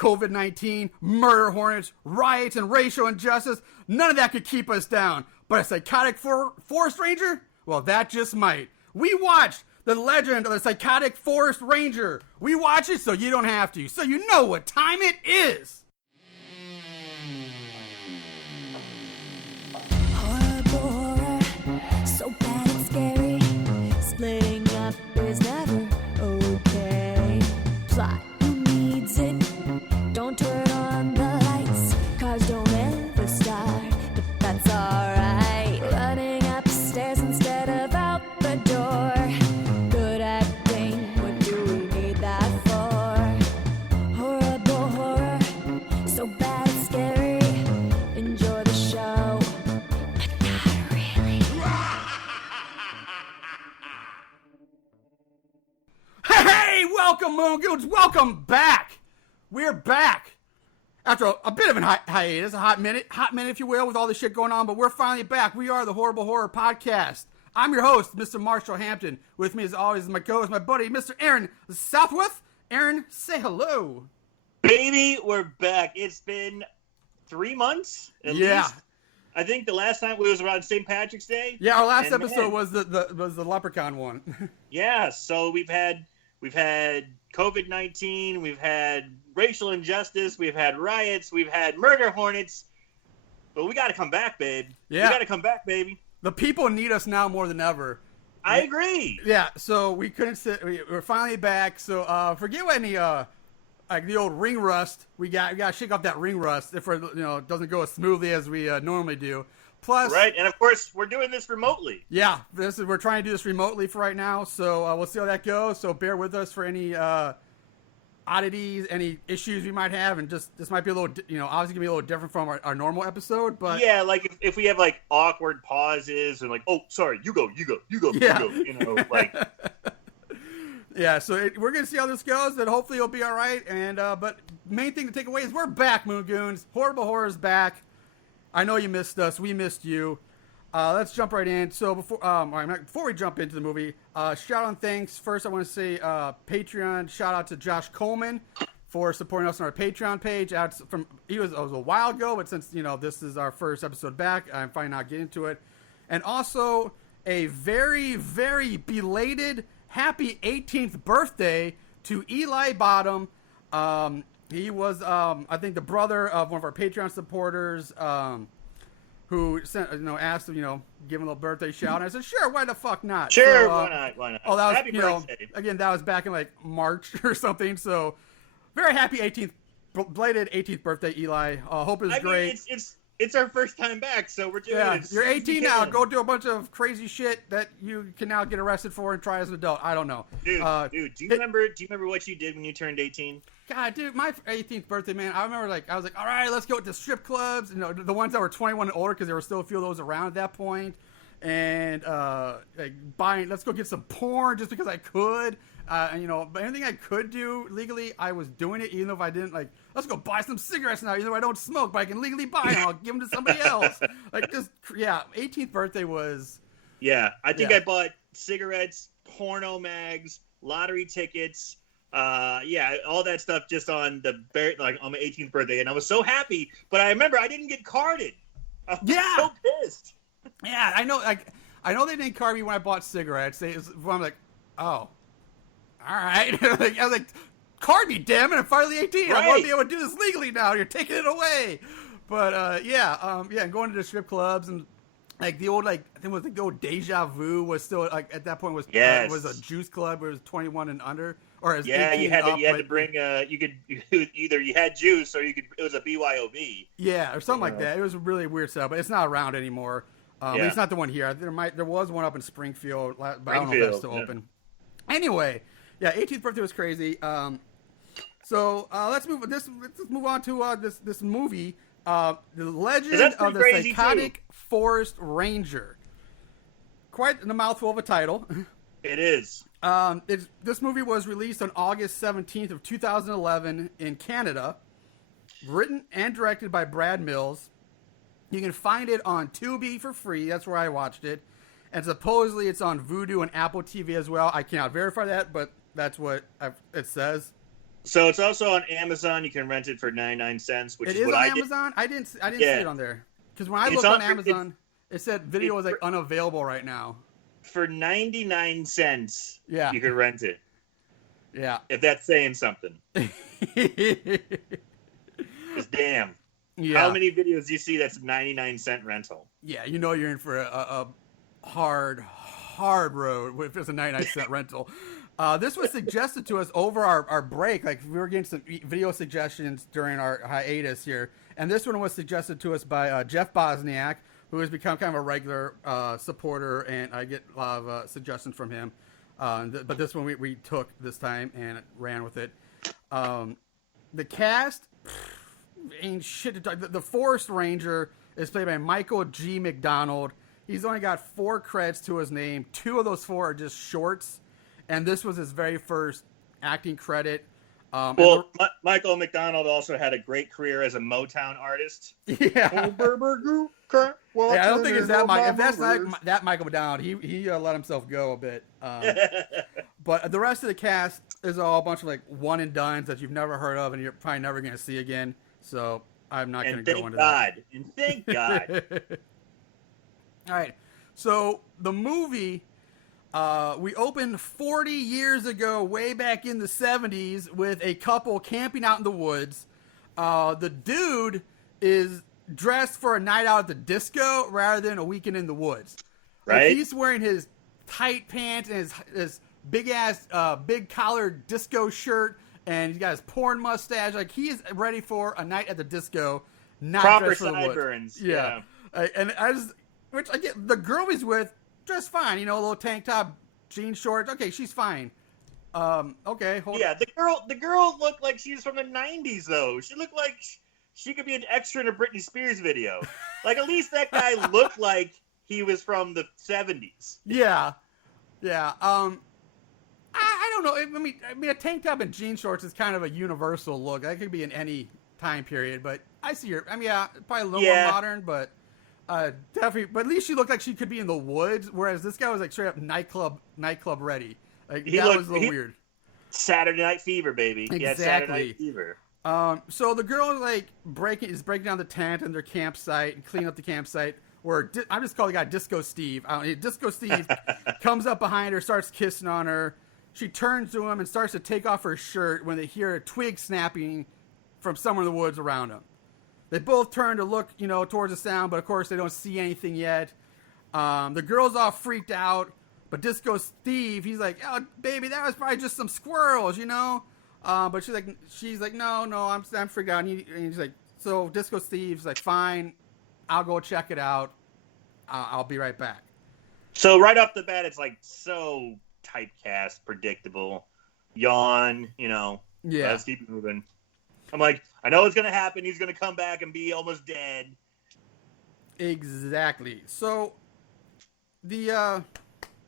COVID-19, murder hornets, riots, and racial injustice, none of that could keep us down. But a psychotic forest ranger? Well, that just might. We watched The Legend of the Psychotic Forest Ranger. We watch it so you don't have to, so you know what time it is. Horror, so bad and scary. Splitting up is never okay. Plot, who needs it? Don't turn on the lights. Cars don't ever start, but that's alright. Running upstairs instead of out the door. Good acting, what do we need that for? Horrible horror, so bad and scary. Enjoy the show, but not really. Hey, welcome, Moongoons. Welcome back. We're back. After a bit of a hiatus, a hot minute, if you will, with all this shit going on, but we're finally back. We are the Horrible Horror Podcast. I'm your host, Mr. Marshall Hampton. With me, as always, is my co-host, my buddy, Mr. Aaron Southworth. Aaron, say hello. Baby, we're back. It's been 3 months at least. I think the last time was around St. Patrick's Day. Yeah, our last episode was the Leprechaun one. Yeah, so we've had COVID-19, we've had racial injustice, we've had riots, we've had murder hornets, but we got to come back, babe. Yeah. We got to come back, baby. The people need us now more than ever. I agree. Yeah, so we couldn't sit. We're finally back. So forget any like the old ring rust. We got to shake off that ring rust if it doesn't go as smoothly as we normally do. Plus, right, and of course we're doing this remotely. Yeah, we're trying to do this remotely for right now. So we'll see how that goes. So bear with us for any oddities, any issues we might have, and just this might be a little, obviously gonna be a little different from our normal episode. But yeah, like if we have like awkward pauses and like, oh, sorry, you go, Yeah. like. Yeah, so we're going to see how this goes, and hopefully it'll be all right. And but main thing to take away is we're back, Moongoons. Horrible Horror's back. I know you missed us. We missed you. Let's jump right in. So before we jump into the movie, shout out and thanks. First, I want to say Patreon shout out to Josh Coleman for supporting us on our Patreon page. It was a while ago, but since this is our first episode back, I'm finally not getting to it. And also a very, very belated happy 18th birthday to Eli Bottom. He was, I think, the brother of one of our Patreon supporters, who sent, asked him, give him a little birthday shout. And I said, sure, why the fuck not? Sure, So, why not? Oh, that was, happy birthday. Again, that was back in like March or something. So, very happy 18th, belated 18th birthday, Eli. Hope it's great. It's our first time back, so we're doing it. You're 18 now. Go do a bunch of crazy shit that you can now get arrested for and try as an adult. I don't know. Dude, do you remember what you did when you turned 18? God, dude, my 18th birthday, man, I remember I was like, all right, let's go to strip clubs. The ones that were 21 and older, because there were still a few of those around at that point. And let's go get some porn just because I could. But anything I could do legally, I was doing it, even though if I didn't, let's go buy some cigarettes now, even though I don't smoke, but I can legally buy them. I'll give them to somebody else. 18th birthday was... Yeah, I think I bought cigarettes, porno mags, lottery tickets, all that stuff just on on my 18th birthday, and I was so happy, but I remember I didn't get carded. I was so pissed. Yeah, I know, I know they didn't card me when I bought cigarettes. I'm like, oh... All right. I was like, card me, damn it. I'm finally 18. Right. I want to be able to do this legally now. You're taking it away. But, and going to the strip clubs and, the old, I think it was the old Deja Vu was still, at that point was a juice club where it was 21 and under. Or as 18 you had to bring, either you had juice or it was a BYOB. Yeah, or something like that. It was a really weird setup, but it's not around anymore. It's not the one here. There was one up in Springfield, but I don't know if that's still open. Anyway. Yeah, 18th birthday was crazy. So let's move on to this movie, The Legend of the Psychotic Forest Ranger. Quite a mouthful of a title. It is. This movie was released on August 17th of 2011 in Canada. Written and directed by Brad Mills. You can find it on Tubi for free. That's where I watched it. And supposedly it's on Vudu and Apple TV as well. I cannot verify that, but that's what it says. So it's also on Amazon. You can rent it for 99¢, which It is is what on I did. Amazon. I didn't see it on there because when I looked on Amazon, it said video is like unavailable right now. For 99¢, Yeah, you can rent it. Yeah, If that's saying something. Because damn, how many videos do you see that's 99¢ rental? Yeah, you know you're in for a hard road if it's a 99¢ rental. This was suggested to us over our break. Like, we were getting some video suggestions during our hiatus here. And this one was suggested to us by Jeff Bosniak, who has become kind of a regular supporter, and I get a lot of suggestions from him. But this one we took this time and ran with it. The cast ain't shit to talk. The Forest Ranger is played by Michael G. McDonald. He's only got 4 credits to his name. 2 of those 4 are just shorts. And this was his very first acting credit. Michael McDonald also had a great career as a Motown artist. Yeah. I don't think it's that Mike. If that's not that Michael McDonald, he let himself go a bit. But the rest of the cast is all a bunch of like one and dones that you've never heard of and you're probably never going to see again. So I'm not going to go into that. And thank God. All right. So the movie, we opened 40 years ago, way back in the 70s, with a couple camping out in the woods. The dude is dressed for a night out at the disco rather than a weekend in the woods. Right. Like, he's wearing his tight pants and his big-ass, big-collared disco shirt, and he's got his porn mustache. Like, he is ready for a night at the disco, not proper dressed for the sideburns. woods. Yeah. And which I get, the girl he's with, dressed fine. You know, a little tank top, jean shorts. Okay, she's fine. Okay, hold on. The girl looked like she was from the 90s, though. She looked like she could be an extra in a Britney Spears video. Like, at least that guy looked like he was from the 70s. Yeah. I don't know. I mean, a tank top and jean shorts is kind of a universal look. That could be in any time period, but I see her. I mean, yeah, probably a little more modern, but definitely. But at least she looked like she could be in the woods, whereas this guy was like straight up nightclub ready. Like, that was a little weird. Saturday Night Fever, baby. Exactly. Yeah, Saturday Night Fever. So the girl is like breaking down the tent and their campsite and cleaning up the campsite. Where I'm just calling the guy Disco Steve. Disco Steve comes up behind her, starts kissing on her. She turns to him and starts to take off her shirt when they hear a twig snapping from somewhere in the woods around them. They both turn to look, towards the sound, but of course they don't see anything yet. The girl's all freaked out, but Disco Steve, he's like, "Oh, baby, that was probably just some squirrels, But she's like, no, I'm freaked out. And he's like, so Disco Steve's like, fine, I'll go check it out. I'll be right back. So right off the bat, it's like so typecast, predictable. Yawn, Yeah. Let's keep moving. I'm like, I know it's gonna happen. He's gonna come back and be almost dead. Exactly. So the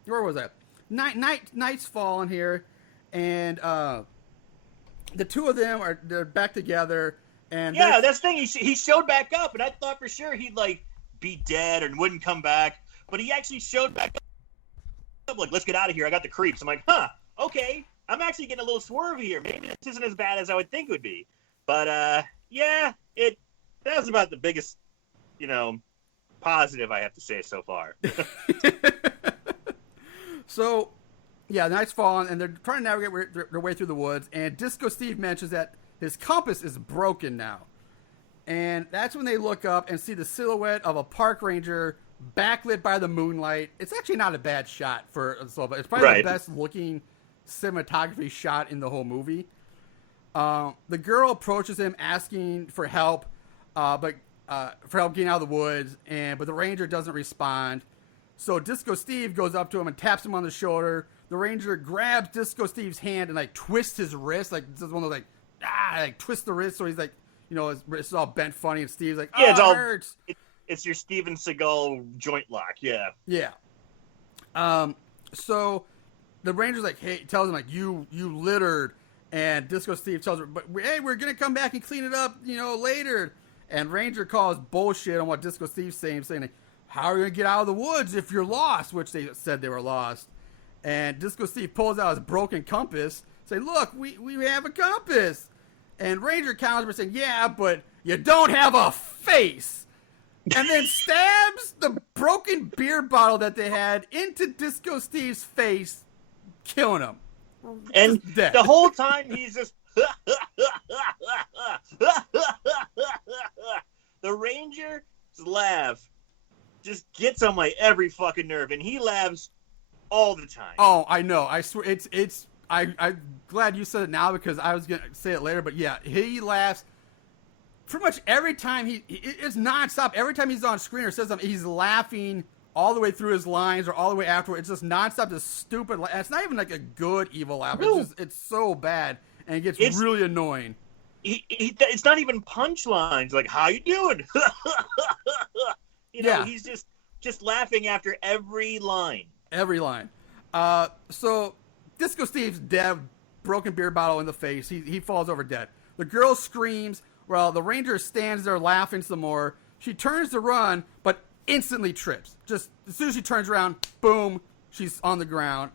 where was that? Night's falling here, and the two of them they're back together. And that's the thing. He showed back up, and I thought for sure he'd like be dead and wouldn't come back, but he actually showed back up. Like, let's get out of here. I got the creeps. I'm like, okay. I'm actually getting a little swervy here. Maybe this isn't as bad as I would think it would be. But that was about the biggest, positive I have to say so far. So, yeah, night's falling, and they're trying to navigate their way through the woods. And Disco Steve mentions that his compass is broken now. And that's when they look up and see the silhouette of a park ranger backlit by the moonlight. It's actually not a bad shot for a slow, but it's probably the best looking cinematography shot in the whole movie. The girl approaches him asking for help, for help getting out of the woods, but the ranger doesn't respond. So Disco Steve goes up to him and taps him on the shoulder. The ranger grabs Disco Steve's hand and like twists his wrist, like this is one of those like twist the wrist, so he's like, his wrist is all bent funny, and Steve's like, it hurts. It's your Steven Seagal joint lock, yeah. Yeah. So the ranger's like, hey, tells him like, you littered, and Disco Steve tells her, but hey, we're gonna come back and clean it up, later. And Ranger calls bullshit on what Disco Steve's saying like, how are you gonna get out of the woods if you're lost? Which they said they were lost. And Disco Steve pulls out his broken compass, say, look, we have a compass. And Ranger counters by saying, yeah, but you don't have a face. And then stabs the broken beer bottle that they had into Disco Steve's face, killing him. And the whole time he's just... The Ranger's laugh just gets on my every fucking nerve, and he laughs all the time. Oh, I know. I swear, I'm glad you said it now because I was gonna say it later. But yeah, he laughs pretty much every time it's nonstop. Every time he's on screen or says something, he's laughing all the way through his lines or all the way afterward. It's just nonstop. This stupid. It's not even like a good evil laugh. No. It's so bad, and it gets really annoying. It's not even punchlines like "How you doing?" He's just laughing after every line. Every line. So Disco Steve's dead, broken beer bottle in the face. He falls over dead. The girl screams. Well, the Ranger stands there laughing some more. She turns to run, but instantly trips. Just as soon as she turns around, boom, she's on the ground.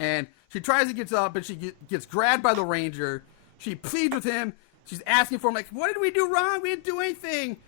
And she tries to get up, but she gets grabbed by the Ranger. She pleads with him. She's asking for him, like, what did we do wrong? We didn't do anything.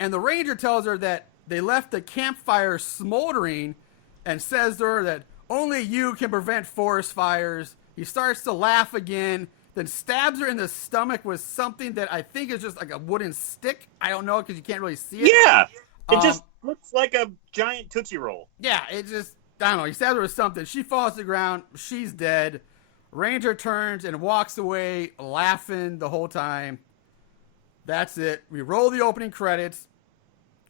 And the Ranger tells her that they left the campfire smoldering and says to her that only you can prevent forest fires. He starts to laugh again, then stabs her in the stomach with something that I think is just like a wooden stick. I don't know because you can't really see it. Yeah, it just looks like a giant Tootsie Roll. Yeah, it just, I don't know. He stabs her with something. She falls to the ground. She's dead. Ranger turns and walks away laughing the whole time. That's it. We roll the opening credits,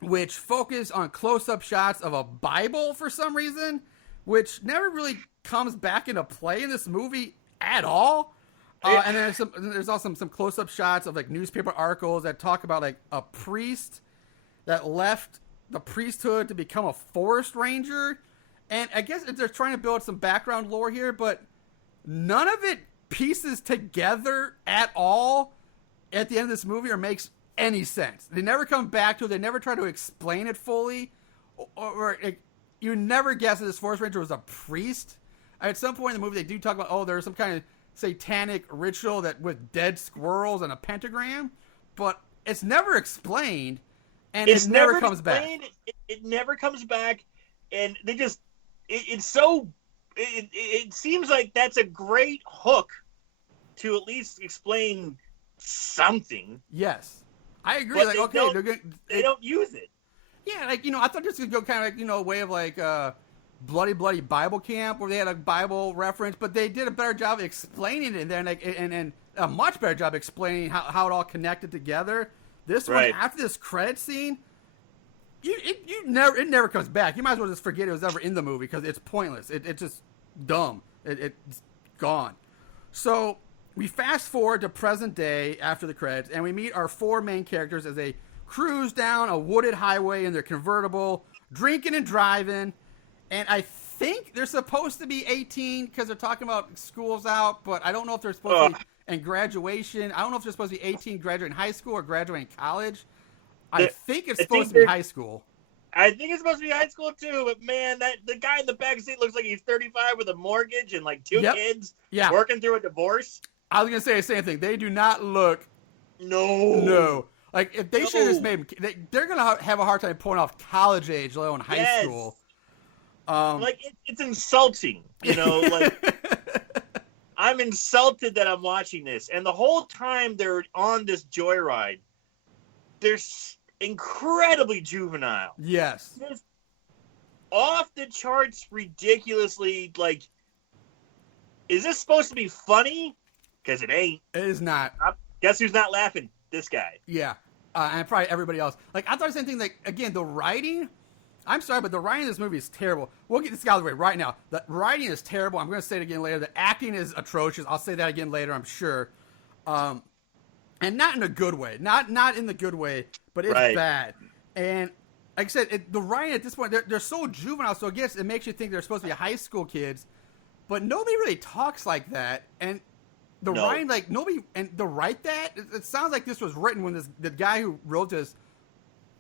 which focus on close-up shots of a Bible for some reason, which never really comes back into play in this movie at all. And then there's also some close-up shots of like newspaper articles that talk about like a priest that left the priesthood to become a forest ranger. And I guess they're trying to build some background lore here, but none of it pieces together at all at the end of this movie or makes any sense. They never come back to it. They never try to explain it fully. Or you never guess that this forest ranger was a priest. At some point in the movie, they do talk about, there's some kind of satanic ritual that with dead squirrels and a pentagram. But it's never explained, and it never comes back. It never comes back, and they just... It seems like that's a great hook to at least explain something. Yes, I agree. But like, they don't use it. Yeah, like, I thought this would go kind of like, a way of like Bloody Bible Camp where they had a Bible reference, but they did a better job of explaining it there, and a much better job explaining how it all connected together. This one, after this credit scene, it never comes back. You might as well just forget it was ever in the movie because it's pointless. It's just dumb. It's gone. So we fast forward to present day after the credits, and we meet our four main characters as they cruise down a wooded highway in their convertible, drinking and driving. And I think they're supposed to be 18 because they're talking about school's out, but I don't know if they're supposed to be in graduation. I don't know if they're supposed to be 18 graduating high school or graduating college. I think it's supposed to be high school. I think it's supposed to be high school too, but man, the guy in the back seat looks like he's 35 with a mortgage and like two kids, working through a divorce. I was gonna say the same thing. They do not look. No. Like if they should have just made them, they're gonna have a hard time pulling off college age, let alone high school. Like it's insulting, Like I'm insulted that I'm watching this, and the whole time they're on this joyride, they're incredibly juvenile. Yes. Just off the charts, ridiculously, like, is this supposed to be funny? Because it ain't. It is not. Guess who's not laughing? This guy. Yeah. And probably everybody else. Like, I thought the same thing. Like, again, the writing, I'm sorry, but the writing in this movie is terrible. We'll get this out of the way right now. The writing is terrible. I'm going to say it again later. The acting is atrocious. I'll say that again later, I'm sure. And not in a good way. Not in the good way, but it's bad. And like I said, the writing at this point, they're so juvenile, so I guess it makes you think they're supposed to be high school kids, but nobody really talks like that. And the writing, like, nobody, and to write that, it sounds like this was written when the guy who wrote this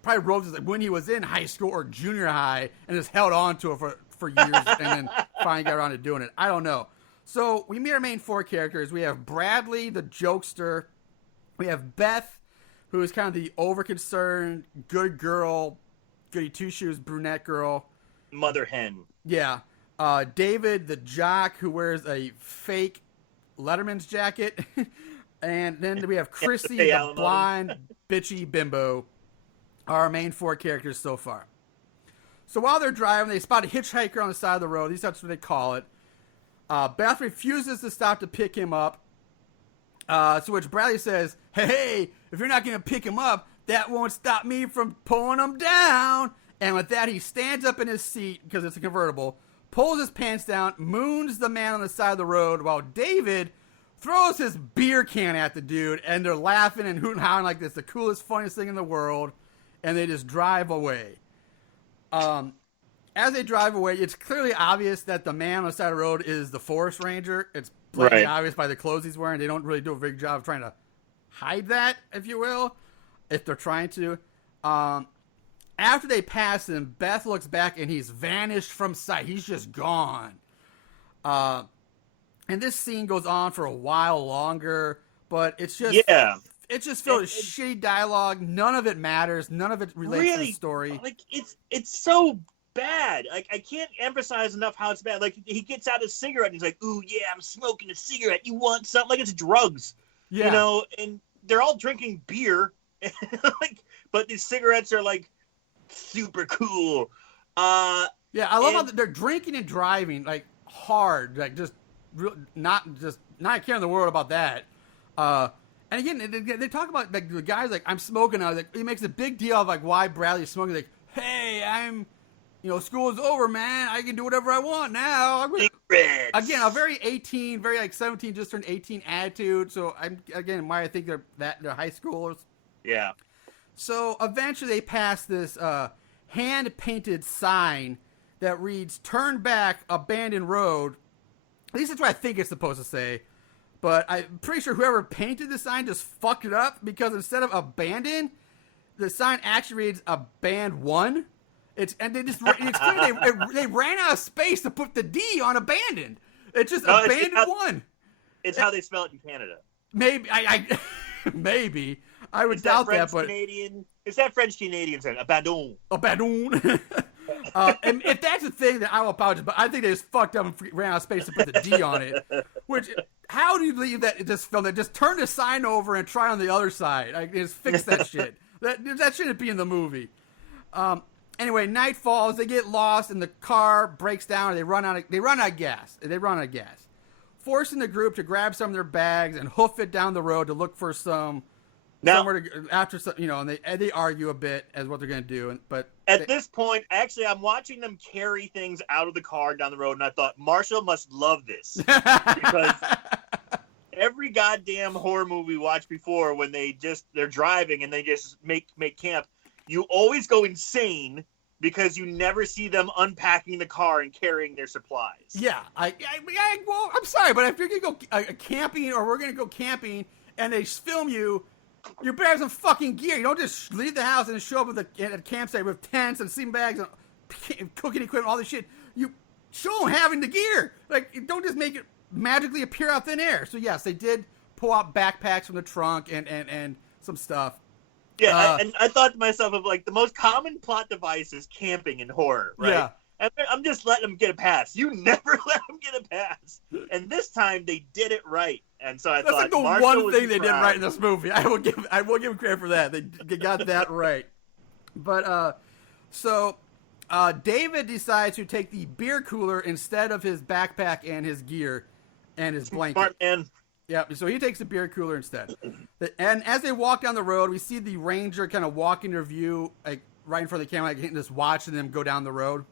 probably wrote this when he was in high school or junior high and just held on to it for years and then finally got around to doing it. I don't know. So we meet our main 4 characters. We have Bradley, the jokester. We have Beth, who is kind of the overconcerned, good girl, goody two-shoes brunette girl. Mother hen. Yeah. David, the jock, who wears a fake Letterman's jacket. And then we have Chrissy, the blonde, bitchy bimbo. Our main 4 characters so far. So while they're driving, they spot a hitchhiker on the side of the road. At least that's what they call it. Beth refuses to stop to pick him up. To which Bradley says, hey, if you're not going to pick him up, that won't stop me from pulling him down. And with that, he stands up in his seat, because it's a convertible, pulls his pants down, moons the man on the side of the road, while David throws his beer can at the dude, and they're laughing and hooting and howling like this, the coolest, funniest thing in the world, and they just drive away. As they drive away, it's clearly obvious that the man on the side of the road is the Forest Ranger. It's blatantly obvious by the clothes he's wearing. They don't really do a big job of trying to hide that, if you will, if they're trying to. After they pass him, Beth looks back and he's vanished from sight. He's just gone. And this scene goes on for a while longer, but it's just it's just filled with shitty dialogue. None of it matters. None of it relates to the story. Like it's so bad. Like I can't emphasize enough how it's bad. Like he gets out a cigarette and he's like, "Ooh yeah, I'm smoking a cigarette. You want something?" Like it's drugs, you know. And they're all drinking beer, but these cigarettes are like super cool. I love how they're drinking and driving like hard, like just not caring in the world about that. And again, they talk about like the guy's like, "I'm smoking now." Like he makes a big deal of like why Bradley's smoking. Like, "Hey, school is over, man. I can do whatever I want now." Again, a very 18, very like 17, just turned 18 attitude. So why I think they're high schoolers. Yeah. So eventually they pass this hand-painted sign that reads, "Turn back, abandoned road." At least that's what I think it's supposed to say. But I'm pretty sure whoever painted the sign just fucked it up, because instead of abandoned, the sign actually reads "Aband 1." It's clear they ran out of space to put the D on abandoned. It's just abandoned 1. It's how they spell it in Canada. Maybe maybe I would doubt that, but it's that French Canadian saying abandon. Abandon. And if that's the thing, then I will apologize. But I think they just fucked up and ran out of space to put the D on it. Which, how do you leave this film? That just turn the sign over and try on the other side. Like, just fix that shit. That shouldn't be in the movie. Anyway, night falls. They get lost, and the car breaks down. And they run out of gas. Forcing the group to grab some of their bags and hoof it down the road to look for somewhere to, after some, and they argue a bit as what they're going to do. But at this point, actually, I'm watching them carry things out of the car down the road, and I thought Marshall must love this, because every goddamn horror movie we watched before, when they're driving and they just make camp, you always go insane because you never see them unpacking the car and carrying their supplies. Yeah, well, I'm sorry, but if you're going to go camping, or we're going to go camping, and they film you better have some fucking gear. You don't just leave the house and show up at a campsite with tents and sleeping bags and cooking equipment, all this shit. You show them having the gear. Like, don't just make it magically appear out thin air. So yes, they did pull out backpacks from the trunk and some stuff. Yeah, and I thought to myself, of like, the most common plot device is camping in horror, right? Yeah. And I'm just letting them get a pass. You never let them get a pass. And this time they did it right. And so I thought that's like the one thing they did right in this movie. I will give them credit for that. They got that right. But so David decides to take the beer cooler instead of his backpack and his gear and his blanket. Smart man. Yeah, so he takes the beer cooler instead. And as they walk down the road, we see the ranger kind of walk in their view, like right in front of the camera, like just watching them go down the road.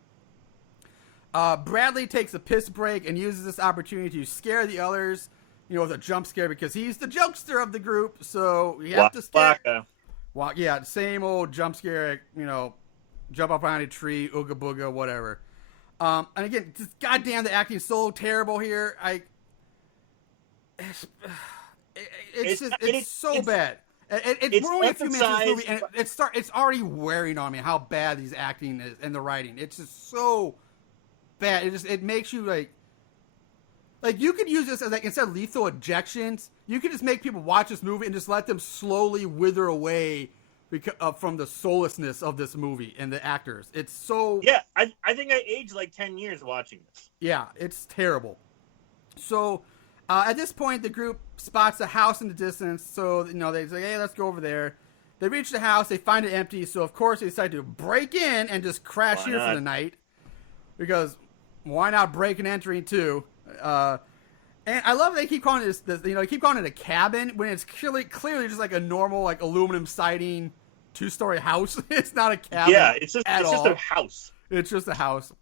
Bradley takes a piss break and uses this opportunity to scare the others, with a jump scare, because he's the jokester of the group. So we have to scare. Yeah, same old jump scare, jump up behind a tree, ooga booga, whatever. And again, just goddamn, the acting is so terrible here. It's so bad. We're only a few minutes in this movie, and it's already wearing on me how bad these acting is and the writing. It's just so bad. It makes you like, Like, you could use this as, like, instead of lethal ejections, you could just make people watch this movie and just let them slowly wither away from the soullessness of this movie and the actors. It's so... Yeah, I think I aged like 10 years watching this. Yeah, it's terrible. So, at this point, the group spots a house in the distance. So, they say, hey, let's go over there. They reach the house. They find it empty. So, of course, they decide to break in and just crash here for the night. Because why not break and entering, too? And I love they keep calling it this, they keep calling it a cabin when it's clearly just like a normal, like, aluminum siding 2-story house. It's not a cabin. Yeah, it's just a house. It's just a house.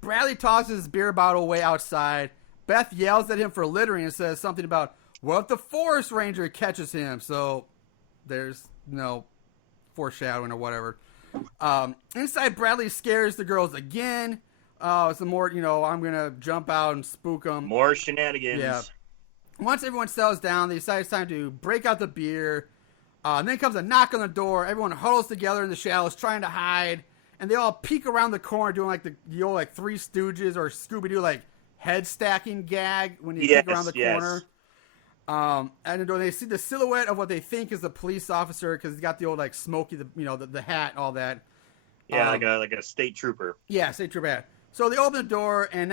Bradley tosses his beer bottle way outside. Beth yells at him for littering and says something about, what if the forest ranger catches him? So there's no foreshadowing or whatever. Inside, Bradley scares the girls again. Some more, I'm going to jump out and spook them. More shenanigans. Yeah. Once everyone settles down, they decide it's time to break out the beer. And then comes a knock on the door. Everyone huddles together in the shadows trying to hide. And they all peek around the corner doing like the old like Three Stooges or Scooby-Doo like head stacking gag when you peek around the corner. And then they see the silhouette of what they think is the police officer because he's got the old like smoky, the hat and all that. Yeah, like a state trooper. Yeah, state trooper hat. So they open the door, and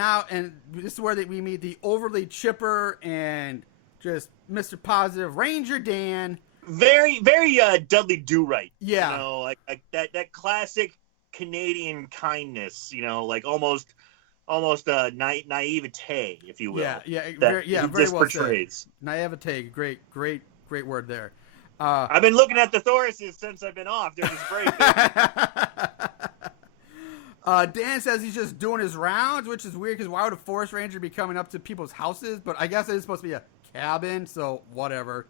this is where we meet the overly chipper and just Mr. Positive Ranger Dan. Very, very Dudley Do-Right. Yeah. Like that classic Canadian kindness, like almost naivete, if you will. Yeah, very well portrays. said. Naivete, great word there. I've been looking at the thoracid since I've been off during this break. Dan says he's just doing his rounds, which is weird because why would a forest ranger be coming up to people's houses? But I guess it is supposed to be a cabin, so whatever.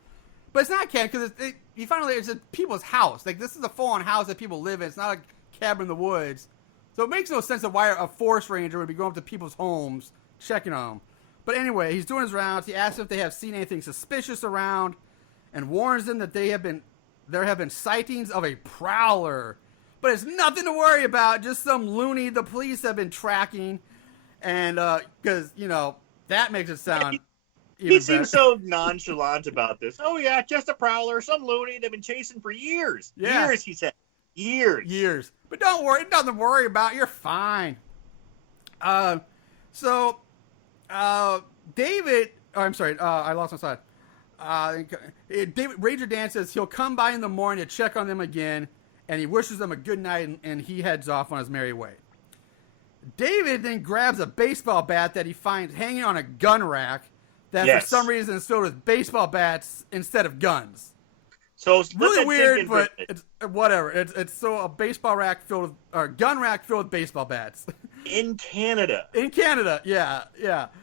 But it's not a cabin because you find out later it's a people's house. Like, this is a full-on house that people live in. It's not a cabin in the woods. So it makes no sense of why a forest ranger would be going up to people's homes, checking on them. But anyway, he's doing his rounds. He asks if they have seen anything suspicious around and warns them that there have been sightings of a prowler. But it's nothing to worry about, just some loony the police have been tracking. And, because, that makes it sound even He seems so nonchalant about this. Oh, yeah, just a prowler, some loony they've been chasing for years. Yeah. Years, he said. Years. But don't worry, nothing to worry about. You're fine. David, I'm sorry, I lost my slide. Ranger Dan says he'll come by in the morning to check on them again. And he wishes them a good night, and he heads off on his merry way. David then grabs a baseball bat that he finds hanging on a gun rack that for some reason is filled with baseball bats instead of guns. So it's really weird, but it's whatever. It's so a baseball rack filled with, or gun rack filled with baseball bats. In Canada, yeah.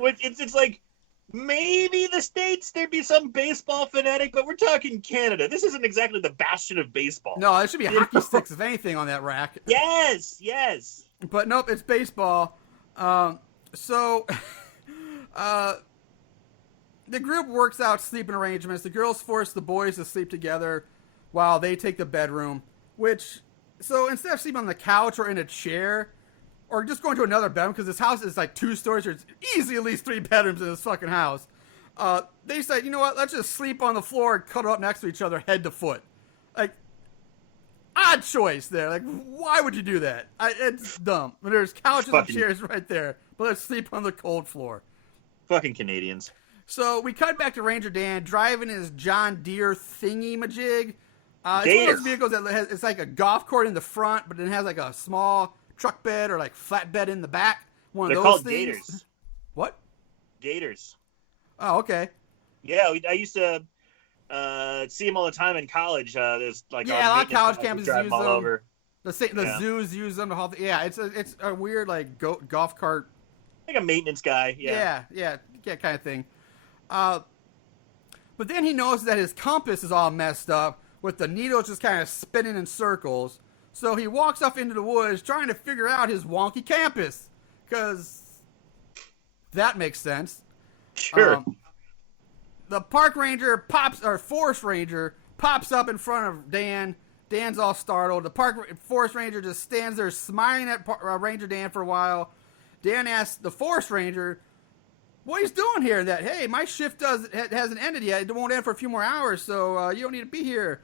It's like, maybe the States, there'd be some baseball fanatic, but we're talking Canada. This isn't exactly the bastion of baseball. No, there should be hockey sticks, if anything, on that rack. Yes. But nope, it's baseball. The group works out sleeping arrangements. The girls force the boys to sleep together while they take the bedroom. So instead of sleeping on the couch or in a chair, or just going to another bedroom, because this house is like 2 stories, there's easily at least 3 bedrooms in this fucking house. They said, you know what, let's just sleep on the floor and cuddle up next to each other head to foot. Like, odd choice there. Like, why would you do that? It's dumb. There's couches and chairs right there, but let's sleep on the cold floor. Fucking Canadians. So we cut back to Ranger Dan driving his John Deere thingy-majig. It's one of those vehicles that it's like a golf cart in the front, but it has like a small truck bed or like flatbed in the back. They're called Gators. What? Gators. Oh, okay. Yeah, I used to see them all the time in college. There's like a lot of college campuses use them. Over. The zoos use them. It's a weird like golf cart. Like a maintenance guy. Yeah, kind of thing. But then he knows that his compass is all messed up with the needles just kind of spinning in circles. So he walks off into the woods trying to figure out his wonky compass. Because that makes sense. Sure. The park ranger forest ranger pops up in front of Dan. Dan's all startled. The forest ranger just stands there smiling at Ranger Dan for a while. Dan asks the forest ranger what he's doing here. That, hey, my shift hasn't ended yet. It won't end for a few more hours, so you don't need to be here.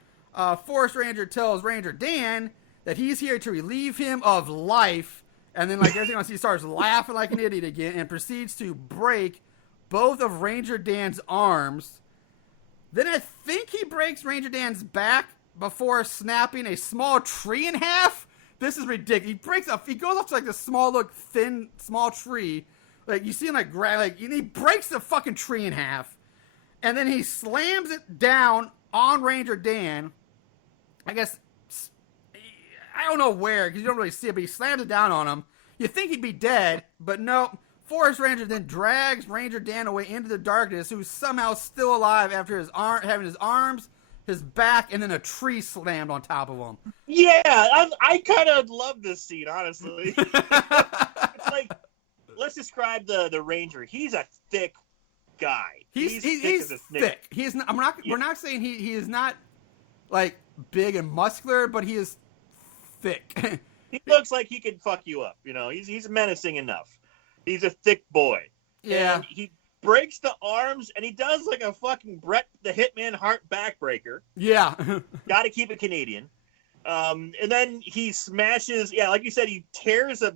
Forest Ranger tells Ranger Dan that he's here to relieve him of life. And then, like, everything else, he starts laughing like an idiot again and proceeds to break both of Ranger Dan's arms. Then I think he breaks Ranger Dan's back before snapping a small tree in half. This is ridiculous. He goes up to, like, this small tree. Like, you see him, like, he breaks the fucking tree in half. And then he slams it down on Ranger Dan. I guess, I don't know where, because you don't really see it, but he slams it down on him. You think he'd be dead, but no. Forest Ranger then drags Ranger Dan away into the darkness, who's somehow still alive after having his arms, his back, and then a tree slammed on top of him. Yeah, I kind of love this scene, honestly. It's like, let's describe the Ranger. He's a thick guy. He's thick. He's not, we're not saying he is not, like, big and muscular, but he is thick. He looks like he could fuck you up. You know, he's menacing enough. He's a thick boy. Yeah. And he breaks the arms, and he does like a fucking Bret the Hitman Hart backbreaker. Yeah. Got to keep it Canadian. And then he smashes, like you said, he tears a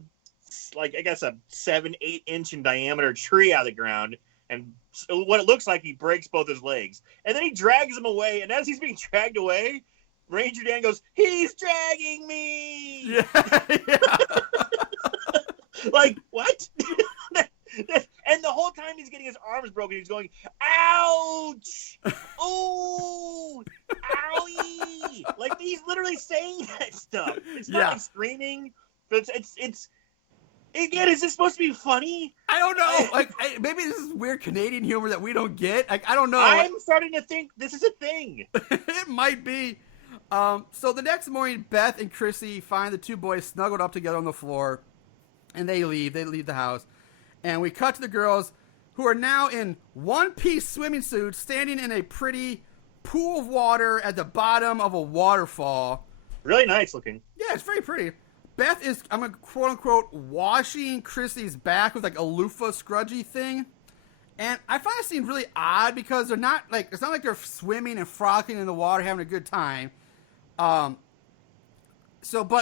7-8 inch in diameter tree out of the ground, and what it looks like, he breaks both his legs. And then he drags him away, and as he's being dragged away, Ranger Dan goes, "He's dragging me!" Yeah. Like, what? And the whole time he's getting his arms broken, he's going, "Ouch! Oh! Owie!" Like, he's literally saying that stuff. It's not like screaming, but it's again, is this supposed to be funny? I don't know. Like, maybe this is weird Canadian humor that we don't get. Like, I don't know. I'm starting to think this is a thing. It might be. So the next morning, Beth and Chrissy find the two boys snuggled up together on the floor, and they leave. They leave the house. And we cut to the girls, who are now in one-piece swimming suits, standing in a pretty pool of water at the bottom of a waterfall. Really nice looking. Yeah, it's very pretty. Beth is, I'm going to quote-unquote, washing Chrissy's back with, like, a loofah scrudgy thing. And I find it seem really odd because they're not, like, it's not like they're swimming and frolicking in the water having a good time. But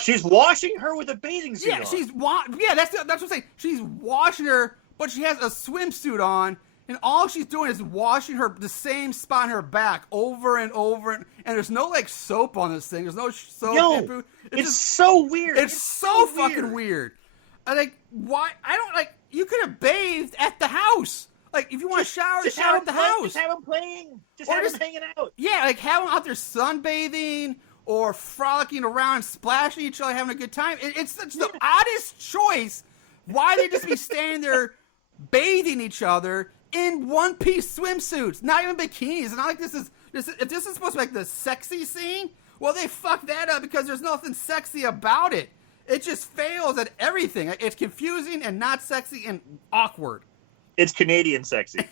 she's washing her with a bathing suit. Yeah, that's what I'm saying. She's washing her, but she has a swimsuit on, and all she's doing is washing the same spot in her back over and over, and there's no, like, soap on this thing. There's no soap. Yo, it's so weird. It's so fucking weird. Why? I don't, like, you could have bathed at the house. Like, if you want to shower at the house. Just have them playing. Just have them hanging out. Yeah, like, have them out there sunbathing or frolicking around, splashing each other, having a good time. It's the oddest choice. Why they just be standing there bathing each other in one-piece swimsuits, not even bikinis. It's not like this is if this is supposed to be like the sexy scene. Well, they fucked that up because there's nothing sexy about it. It just fails at everything. It's confusing and not sexy and awkward. It's Canadian sexy.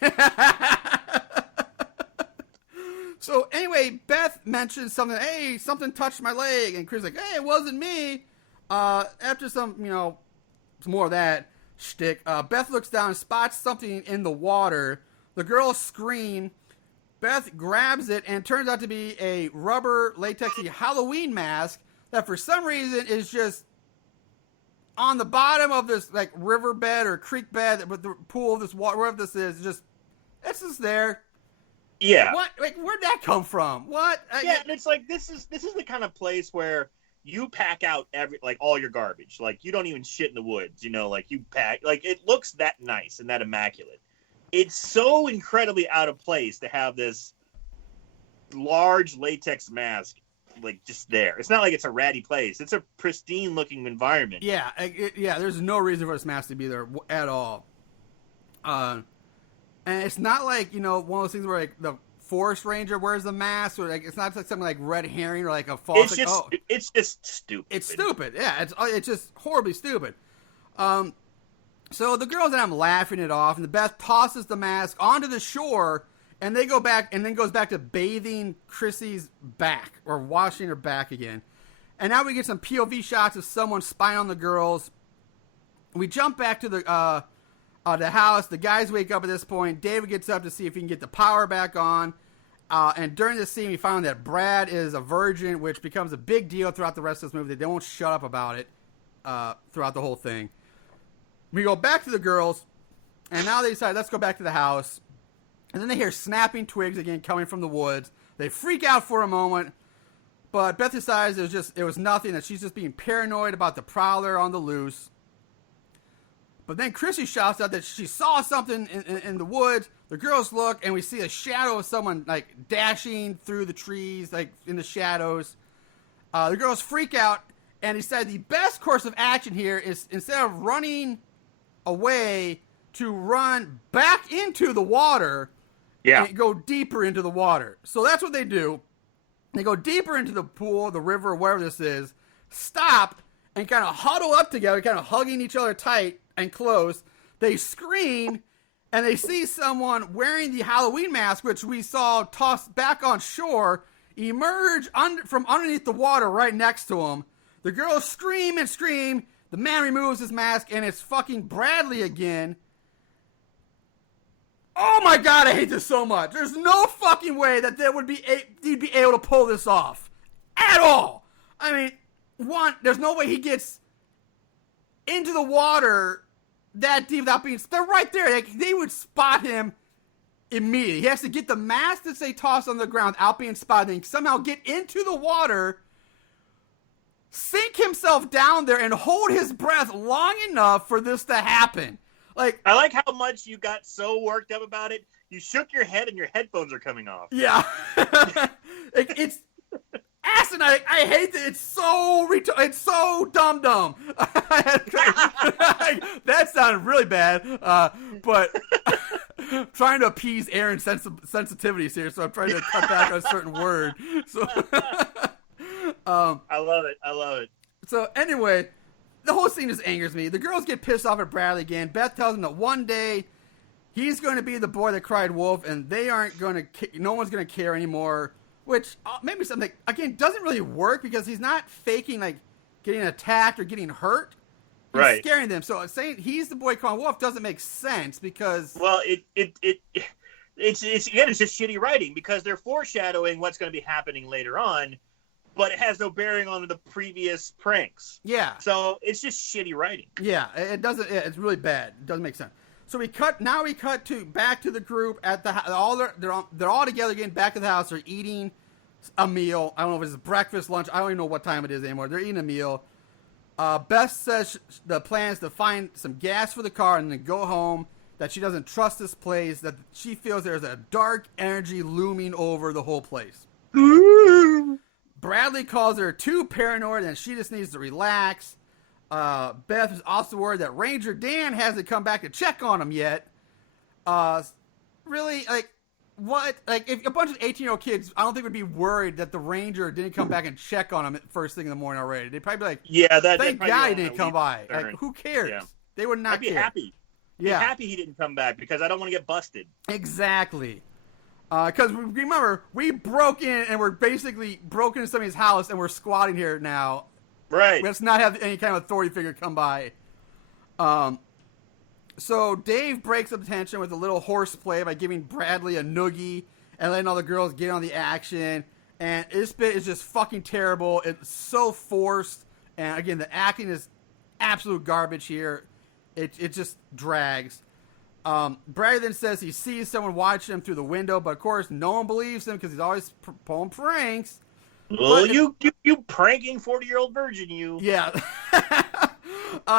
So anyway, Beth mentions something. Hey, something touched my leg, and Chris like, hey, it wasn't me. After some more of that shtick, Beth looks down and spots something in the water. The girls scream. Beth grabs it, and it turns out to be a rubber latexy Halloween mask that for some reason is just on the bottom of this, like, riverbed or creek bed with the pool of this water, wherever this is. It's just there. Yeah. What? Like, where'd that come from? What? Yeah, and it's like, this is the kind of place where you pack out all your garbage. Like, you don't even shit in the woods, like, you pack, like, it looks that nice and that immaculate. It's so incredibly out of place to have this large latex mask, like, just there. It's not like it's a ratty place. It's a pristine looking environment. Yeah, there's no reason for this mask to be there at all. And it's not like, one of those things where, like, the Forest Ranger wears the mask, or, like, it's not like something like red herring or, like, a false. It's just stupid. It's stupid. Yeah, it's just horribly stupid. So the girls and I'm laughing it off, and the Beth tosses the mask onto the shore, and they go back, and then goes back to bathing Chrissy's back, or washing her back again. And now we get some POV shots of someone spying on the girls. We jump back to the The house. The guys wake up at this point. David gets up to see if he can get the power back on. And during this scene, we found that Brad is a virgin, which becomes a big deal throughout the rest of this movie. They won't shut up about it throughout the whole thing. We go back to the girls, and now they decide, let's go back to the house. And then they hear snapping twigs again coming from the woods. They freak out for a moment, but Beth decides it was nothing, that she's just being paranoid about the prowler on the loose. But then Chrissy shouts out that she saw something in the woods. The girls look, and we see a shadow of someone, like, dashing through the trees, like, in the shadows. The girls freak out, and decide the best course of action here is, instead of running away, to run back into the water. Yeah. And go deeper into the water. So that's what they do. They go deeper into the pool, the river, wherever this is, stop, and kind of huddle up together, kind of hugging each other tight and close. They scream, and they see someone wearing the Halloween mask, which we saw tossed back on shore, emerge from underneath the water right next to him. The girls scream and scream. The man removes his mask, and it's fucking Bradley again. Oh my god, I hate this so much. There's no fucking way that he'd be able to pull this off. At all. I mean, there's no way he gets into the water that deep without being... They're right there. They would spot him immediately. He has to get the mask that they toss on the ground without being spotted, and somehow get into the water, sink himself down there, and hold his breath long enough for this to happen. Like, I like how much you got so worked up about it. You shook your head and your headphones are coming off. Yeah. It's asinine. I hate that. It's so dumb. That sounded really bad. But trying to appease Aaron's sensitivities here, so I'm trying to cut back on a certain word. So I love it. So anyway, the whole scene just angers me. The girls get pissed off at Bradley again. Beth tells them that one day he's going to be the boy that cried wolf, and no one's going to care anymore. Which maybe something, again, doesn't really work, because he's not faking, like, getting attacked or getting hurt. He's scaring them. So saying he's the boy crying wolf doesn't make sense, because... Well, it's just shitty writing, because they're foreshadowing what's going to be happening later on, but it has no bearing on the previous pranks. Yeah. So it's just shitty writing. Yeah, it doesn't. It's really bad. It doesn't make sense. So we cut back to the group at the they're all together again, back at the house. They're eating a meal. I don't know if it's breakfast, lunch. I don't even know what time it is anymore. They're eating a meal. Beth says the plan is to find some gas for the car and then go home. That she doesn't trust this place. That she feels there's a dark energy looming over the whole place. Bradley calls her too paranoid and she just needs to relax. Beth is also worried that Ranger Dan hasn't come back to check on him yet. Really, like, what? Like, if a bunch of 18-year-old kids, I don't think would be worried that the Ranger didn't come back and check on him first thing in the morning already. They'd probably be like, yeah, thank God he didn't come by. Like, who cares? Yeah. They would not I'd be care. happy. Yeah. Be happy he didn't come back, because I don't want to get busted. Exactly. Because remember, we broke in and we're basically broken into somebody's house and we're squatting here now. Right. Let's not have any kind of authority figure come by. So Dave breaks up the tension with a little horseplay by giving Bradley a noogie and letting all the girls get on the action. And this bit is just fucking terrible. It's so forced. And again, the acting is absolute garbage here. It just drags. Bradley then says he sees someone watching him through the window, but of course no one believes him because he's always pulling pranks. Well, you pranking 40-year-old virgin, you. Yeah.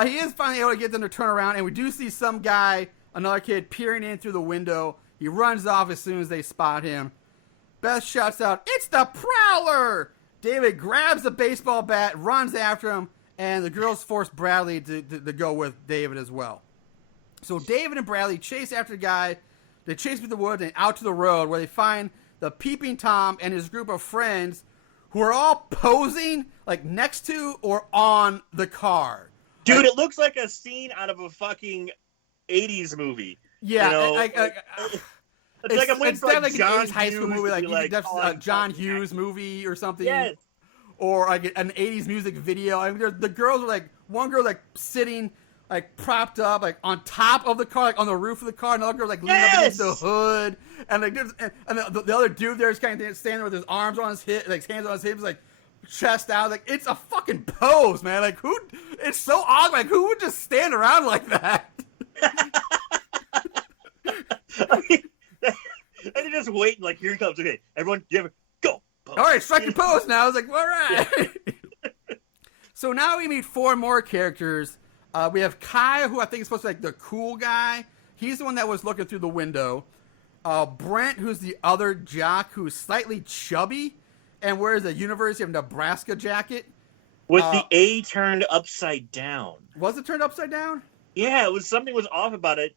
He is finally able to get them to turn around, and we do see some guy, another kid, peering in through the window. He runs off as soon as they spot him. Beth shouts out, "It's the Prowler!" David grabs a baseball bat, runs after him, and the girls force Bradley to go with David as well. So David and Bradley chase after the guy. They chase through the woods and out to the road where they find the Peeping Tom and his group of friends who are all posing like next to or on the car. Dude, it looks like a scene out of a fucking 80s movie. Yeah. You know? It's like I'm waiting for like John high school movie, like a John Hughes movie or something. Yes. Or like an 80s music video. I mean, the girls are like, one girl like sitting like propped up, like on top of the car, like on the roof of the car. Another girl like leaning up against the hood, and like the other dude there's kind of standing there with his arms on his hip, like hands on his hips, like chest out. Like it's a fucking pose, man. Like who? It's so odd. Like who would just stand around like that? I mean, and they're just waiting. Like here he comes. Okay, everyone, go. Pose. All right, strike your pose now. I was like, all right. So now we meet 4 more characters. We have Kyle, who I think is supposed to be like the cool guy. He's the one that was looking through the window. Brent, who's the other jock, who's slightly chubby and wears a University of Nebraska jacket. With the A turned upside down. Was it turned upside down? Yeah, something was off about it.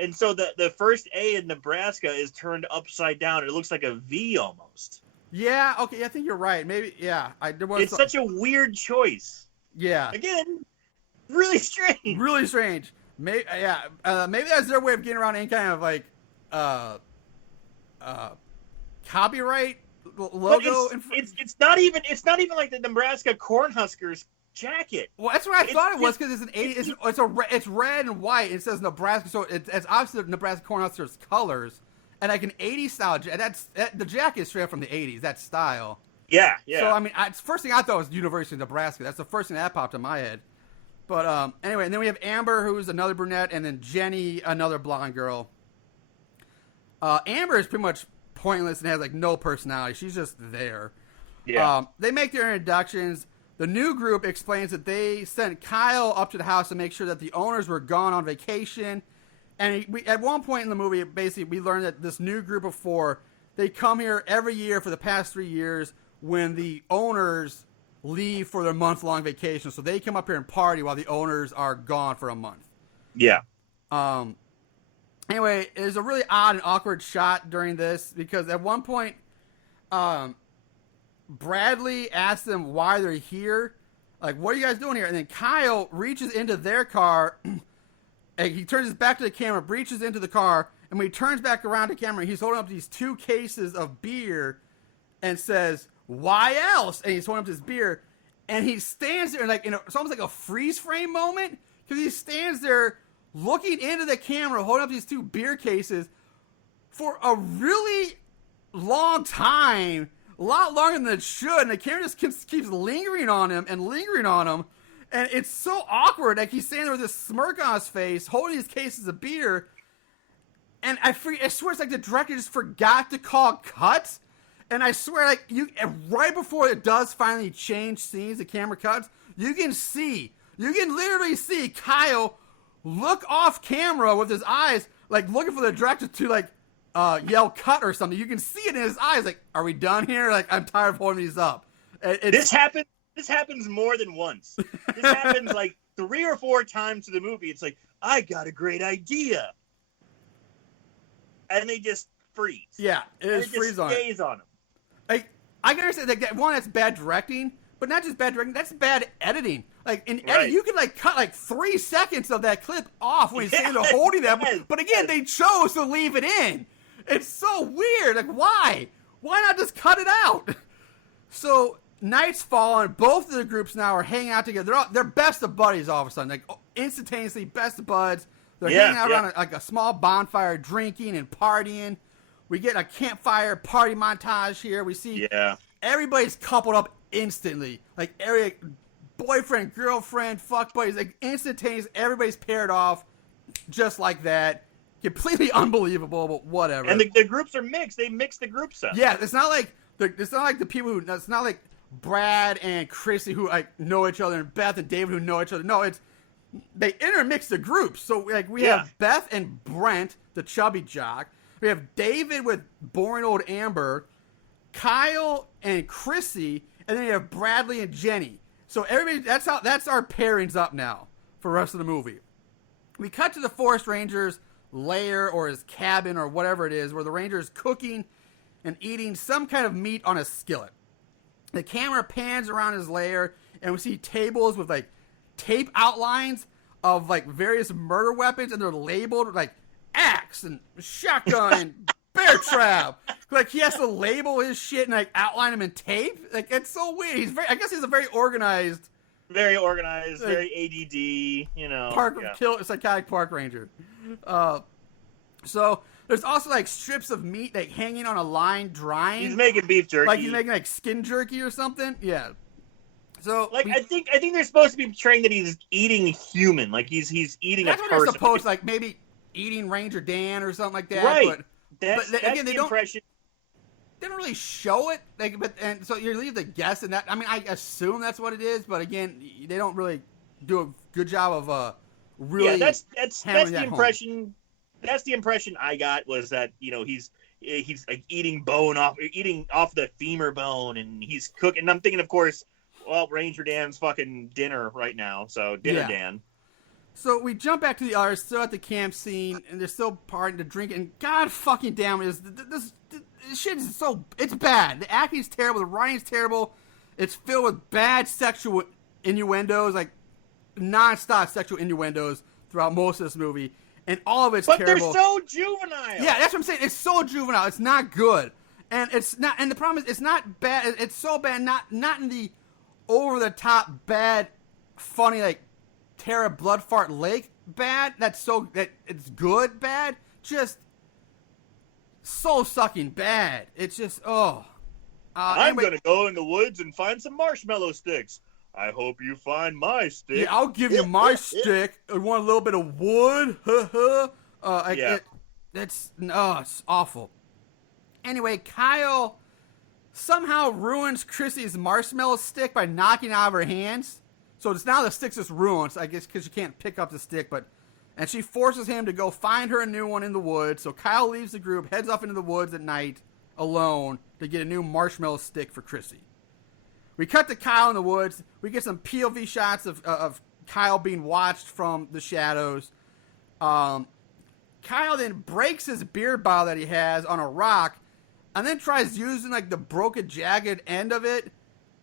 And so the first A in Nebraska is turned upside down. It looks like a V almost. Yeah, okay, I think you're right. Maybe, yeah. It's such a weird choice. Yeah. Again, really strange. Really strange. Maybe, maybe that's their way of getting around any kind of like copyright logo. It's not even like the Nebraska Cornhuskers jacket. Well, that's what I thought it was because it's an 80. It's red and white. It says Nebraska, so it's obviously the Nebraska Cornhuskers colors. And like an 80s style, the jacket is straight up from the 80s, that style. Yeah. So, I mean, first thing I thought was University of Nebraska. That's the first thing that popped in my head. But anyway, and then we have Amber, who's another brunette, and then Jenny, another blonde girl. Amber is pretty much pointless and has like no personality. She's just there. Yeah. They make their introductions. The new group explains that they sent Kyle up to the house to make sure that the owners were gone on vacation. And at one point in the movie, basically, we learned that this new group of 4, they come here every year for the past 3 years when the owners leave for their month-long vacation. So they come up here and party while the owners are gone for a month. Yeah. Anyway, there's a really odd and awkward shot during this because at one point, Bradley asks them why they're here. Like, what are you guys doing here? And then Kyle reaches into their car. And he turns his back to the camera, reaches into the car, and when he turns back around to the camera, he's holding up these 2 cases of beer and says, "Why else?" And he's holding up this beer, and he stands there like it's almost like a freeze frame moment because he stands there looking into the camera, holding up these 2 beer cases for a really long time, a lot longer than it should, and the camera just keeps lingering on him and lingering on him. And it's so awkward. Like, he's standing there with this smirk on his face, holding these cases of beer. And I swear it's like the director just forgot to call cuts. And I swear, like, right before it does finally change scenes, the camera cuts, you can literally see Kyle look off camera with his eyes, like, looking for the director to, like, yell cut or something. You can see it in his eyes, like, are we done here? Like, I'm tired of holding these up. This happens more than once. This happens like 3 or 4 times in the movie. It's like, I got a great idea. And they just freeze. Yeah, it freeze on it. Stays on them. Like, I can understand that one, that's bad directing, but not just bad directing, that's bad editing. Like, in editing, you can like cut like 3 seconds of that clip off when he's standing there holding that. But again, they chose to leave it in. It's so weird. Like, why? Why not just cut it out? So night's fallen. Both of the groups now are hanging out together. They're best of buddies all of a sudden. Like, instantaneously, best of buds. They're hanging out around a small bonfire, drinking and partying. We get a campfire party montage here. We see everybody's coupled up instantly. Like, boyfriend, girlfriend, fuck buddies. Like, instantaneous. Everybody's paired off just like that. Completely unbelievable, but whatever. And the groups are mixed. They mix the groups up. Yeah, it's not like the people who. It's not like Brad and Chrissy who like know each other, and Beth and David who know each other. No, they intermix the groups. So like we have Beth and Brent, the chubby jock. We have David with boring old Amber, Kyle and Chrissy, and then you have Bradley and Jenny. So everybody, that's our pairings up now for the rest of the movie. We cut to the Forest Ranger's lair or his cabin or whatever it is, where the ranger is cooking and eating some kind of meat on a skillet. The camera pans around his lair, and we see tables with like tape outlines of like various murder weapons, and they're labeled like axe and shotgun and bear trap. Like, he has to label his shit and like outline them in tape. Like, it's so weird. I guess he's a very organized Very organized, very ADD, you know. Psychotic Park Ranger. So there's also like strips of meat like hanging on a line drying. He's making beef jerky. Like he's making like skin jerky or something. Yeah. So like I think they're supposed to be portraying that he's eating human, like he's eating a person. That's what they're supposed like maybe eating Ranger Dan or something like that. Right. But again, the impression. They don't really show it, and so you leave the guess in that. I mean, I assume that's what it is, but again, they don't really do a good job of really. Yeah, that's the impression. Home. That's the impression I got, was that, you know, he's like eating off the femur bone, and he's cooking. And I'm thinking, of course, well, Ranger Dan's fucking dinner right now, so dinner Dan. So we jump back to the others, still at the camp scene, and they're still partying to drink. And god fucking damn, this shit is it's bad. The acting's terrible. The writing's terrible. It's filled with bad sexual innuendos, like non-stop sexual innuendos throughout most of this movie, and all of it's terrible. But they're so juvenile. Yeah, that's what I'm saying. It's so juvenile. It's not good, and it's not. And the problem is, it's not bad. It's so bad. Not in the over-the-top bad, funny like Terra Bloodfart Lake bad. That it's good bad. Just soul-sucking bad. It's just, I'm going to go in the woods and find some marshmallow sticks. I hope you find my stick. Yeah, I'll give you my stick. I want a little bit of wood. It's awful. Anyway, Kyle somehow ruins Chrissy's marshmallow stick by knocking it out of her hands. So it's now the stick's just ruined, I guess, because she can't pick up the stick, and she forces him to go find her a new one in the woods. So Kyle leaves the group, heads off into the woods at night alone to get a new marshmallow stick for Chrissy. We cut to Kyle in the woods. We get some POV shots of Kyle being watched from the shadows. Kyle then breaks his beer bottle that he has on a rock, and then tries using like the broken, jagged end of it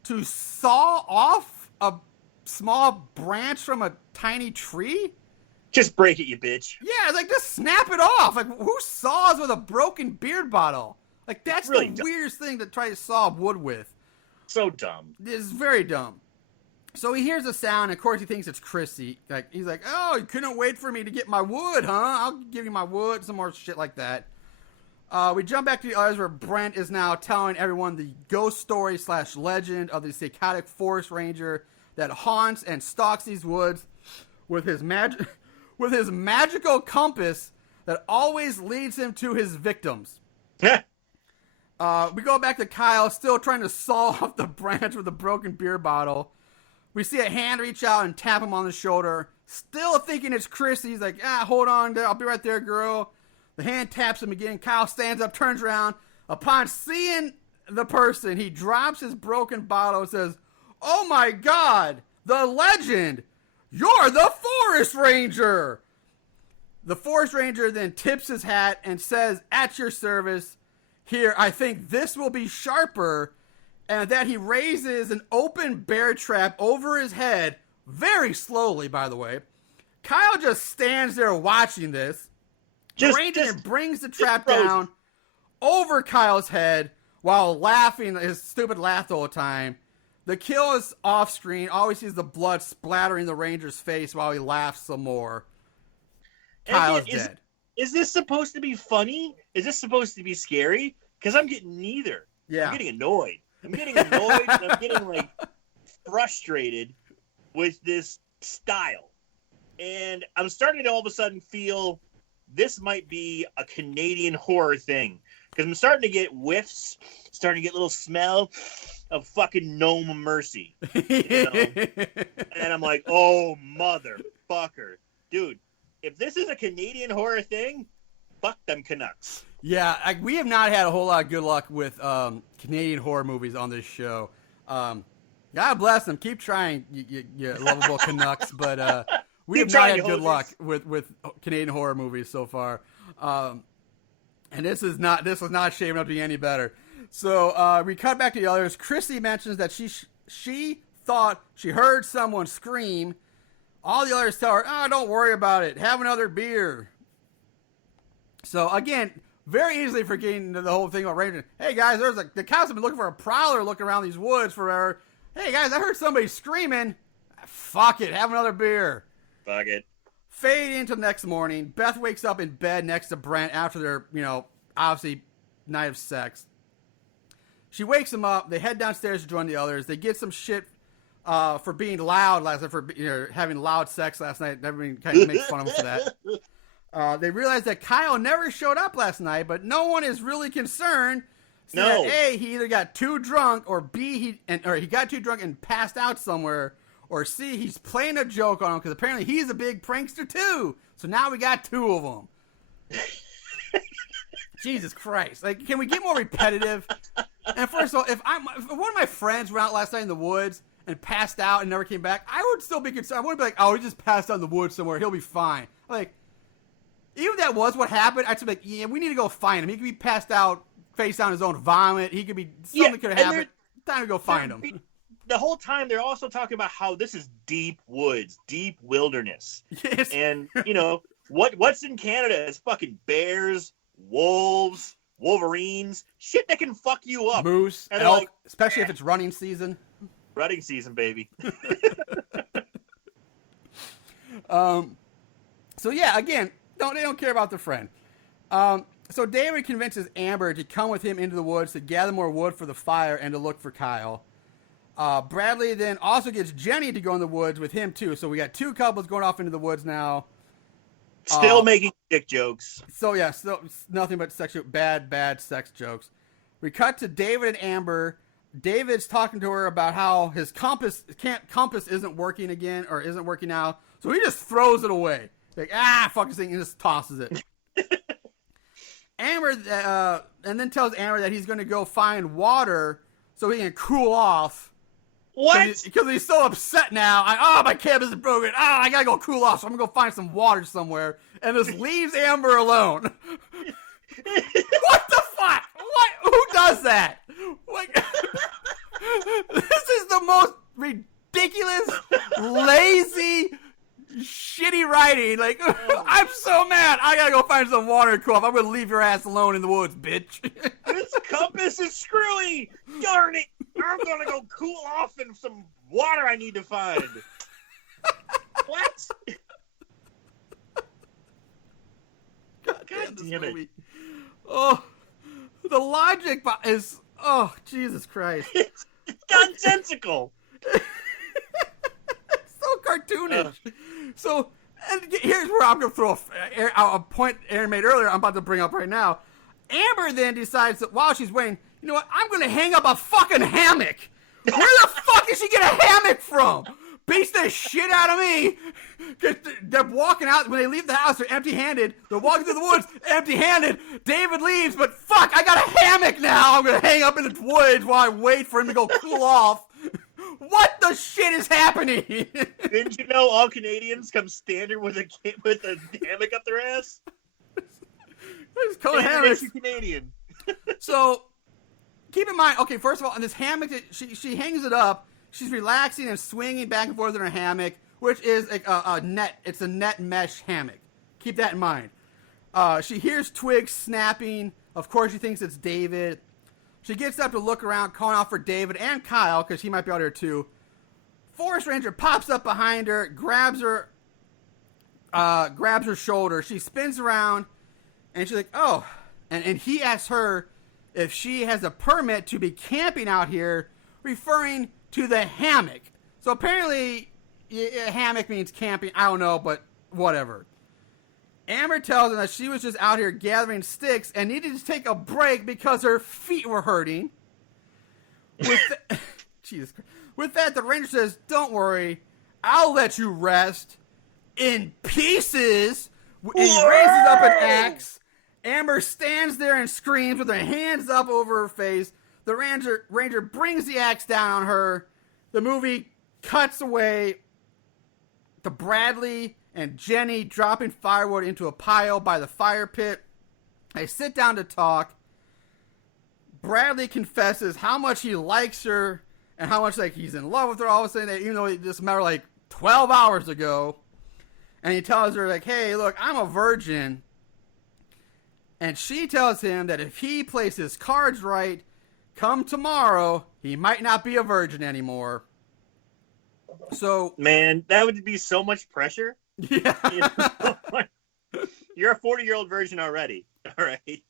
to saw off a small branch from a tiny tree. Just break it, you bitch. Yeah, like just snap it off. Like who saws with a broken beer bottle? Like that's really the weirdest thing to try to saw wood with. So dumb. It's very dumb. So he hears a sound, and of course he thinks it's Chrissy. Like he's like, "Oh, you couldn't wait for me to get my wood, huh? I'll give you my wood." Some more shit like that. We jump back to the others where Brent is now telling everyone the ghost story / legend of the Psychotic Forest Ranger that haunts and stalks these woods with his magical compass that always leads him to his victims. We go back to Kyle, still trying to saw off the branch with a broken beer bottle. We see a hand reach out and tap him on the shoulder, still thinking it's Chris. He's like, hold on, I'll be right there, girl. The hand taps him again. Kyle stands up, turns around. Upon seeing the person, he drops his broken bottle and says, "Oh my God, the legend! You're the Forest Ranger!" The Forest Ranger then tips his hat and says, "At your service. Here, I think this will be sharper." And that he raises an open bear trap over his head, very slowly, by the way. Kyle just stands there watching this. Ranger brings the trap down over Kyle's head while laughing his stupid laugh the whole time. The kill is off screen. Always sees the blood splattering the Ranger's face while he laughs some more. Kyle's dead. Is this supposed to be funny? Is this supposed to be scary? Because I'm getting neither. Yeah. I'm getting annoyed. And I'm getting like frustrated with this style. And I'm starting to all of a sudden feel this might be a Canadian horror thing. Because I'm starting to get whiffs, starting to get a little smell of fucking No Mercy. You know? And I'm like, oh, motherfucker. Dude, if this is a Canadian horror thing, fuck them Canucks. Yeah, we have not had a whole lot of good luck with Canadian horror movies on this show. God bless them. Keep trying, you lovable Canucks, but we have not had good luck with Canadian horror movies so far. And this is not shaping up to be any better. So we cut back to the others. Chrissy mentions that she thought she heard someone scream. All the others tell her, don't worry about it. Have another beer. So again, very easily forgetting the whole thing about Ranger. Hey guys, the cops have been looking for a prowler looking around these woods forever. Hey guys, I heard somebody screaming. fuck it, have another beer. Fuck it. Fade into the next morning. Beth wakes up in bed next to Brent after their, obviously night of sex. She wakes him up. They head downstairs to join the others. They get some shit for being loud last night, for having loud sex last night. Everybody kind of makes fun of him for that. They realize that Kyle never showed up last night, but no one is really concerned. So No. that A, he either got too drunk, or B, he got too drunk and passed out somewhere, or C, he's playing a joke on him because apparently he's a big prankster too. So now we got two of them. Jesus Christ! Like, can we get more repetitive? And first of all, if one of my friends went out last night in the woods and passed out and never came back, I would still be concerned. I wouldn't be like, oh, he just passed out in the woods somewhere. He'll be fine. Like, even if that was what happened, I'd be like, yeah, we need to go find him. He could be passed out, face down his own vomit. He could be, something could have happened. Time to go find him. The whole time they're also talking about how this is deep woods, deep wilderness. Yes. And, what's in Canada is fucking bears, wolves, wolverines, shit that can fuck you up. Moose, and elk, especially if it's running season. Running season, baby. So yeah, again, they don't care about their friend. So David convinces Amber to come with him into the woods to gather more wood for the fire and to look for Kyle. Bradley then also gets Jenny to go in the woods with him too. So we got two couples going off into the woods now. Still making dick jokes. So yeah, still nothing but bad sex jokes. We cut to David and Amber. David's talking to her about how his compass isn't working again, or isn't working now. So he just throws it away. Like, fuck this thing, and just tosses it. Amber, and then tells Amber that he's going to go find water so he can cool off. What? Because he's so upset now. My campus is broken. I gotta go cool off, so I'm gonna go find some water somewhere. And just leaves Amber alone. What the fuck? What? Who does that? What? This is the most ridiculous, lazy, shitty writing. Like, I'm so mad. I gotta go find some water and cool off. I'm gonna leave your ass alone in the woods, bitch. This compass is screwy. Darn it. I'm gonna go cool off in some water I need to find. What? God damn it. Movie. Oh, the logic is, Jesus Christ. It's nonsensical. So cartoonish. So, and here's where I'm going to throw a point Aaron made earlier I'm about to bring up right now. Amber then decides that while she's waiting, you know what, I'm going to hang up a fucking hammock. Where the fuck did she get a hammock from? Beats the shit out of me. Because they're walking out, when they leave the house, they're empty-handed. They're walking through the woods, empty-handed. David leaves, but fuck, I got a hammock now. I'm going to hang up in the woods while I wait for him to go cool off. What the shit is happening? Didn't you know all Canadians come standard with a hammock up their ass? Just call it hammocks. Canadian. So, keep in mind, okay, first of all, on this hammock, she hangs it up. She's relaxing and swinging back and forth in her hammock, which is a net. It's a net mesh hammock. Keep that in mind. She hears twigs snapping. Of course, she thinks it's David. She gets up to look around, calling out for David and Kyle, because he might be out here too. Forest Ranger pops up behind her, grabs her shoulder. She spins around, and she's like, oh. And he asks her if she has a permit to be camping out here, referring to the hammock. So apparently, a hammock means camping. I don't know, but whatever. Amber tells him that she was just out here gathering sticks and needed to take a break because her feet were hurting. Jesus Christ. With that, the ranger says, don't worry, I'll let you rest in pieces. And he raises up an axe. Amber stands there and screams with her hands up over her face. The ranger brings the axe down on her. The movie cuts away to Bradley and Jenny dropping firewood into a pile by the fire pit. They sit down to talk. Bradley confesses how much he likes her and how much he's in love with her all of a sudden, even though it just met 12 hours ago. And he tells her, hey, look, I'm a virgin. And she tells him that if he plays his cards right, come tomorrow, he might not be a virgin anymore. So, man, that would be so much pressure. Yeah. You know? You're a 40-year-old virgin already. All right.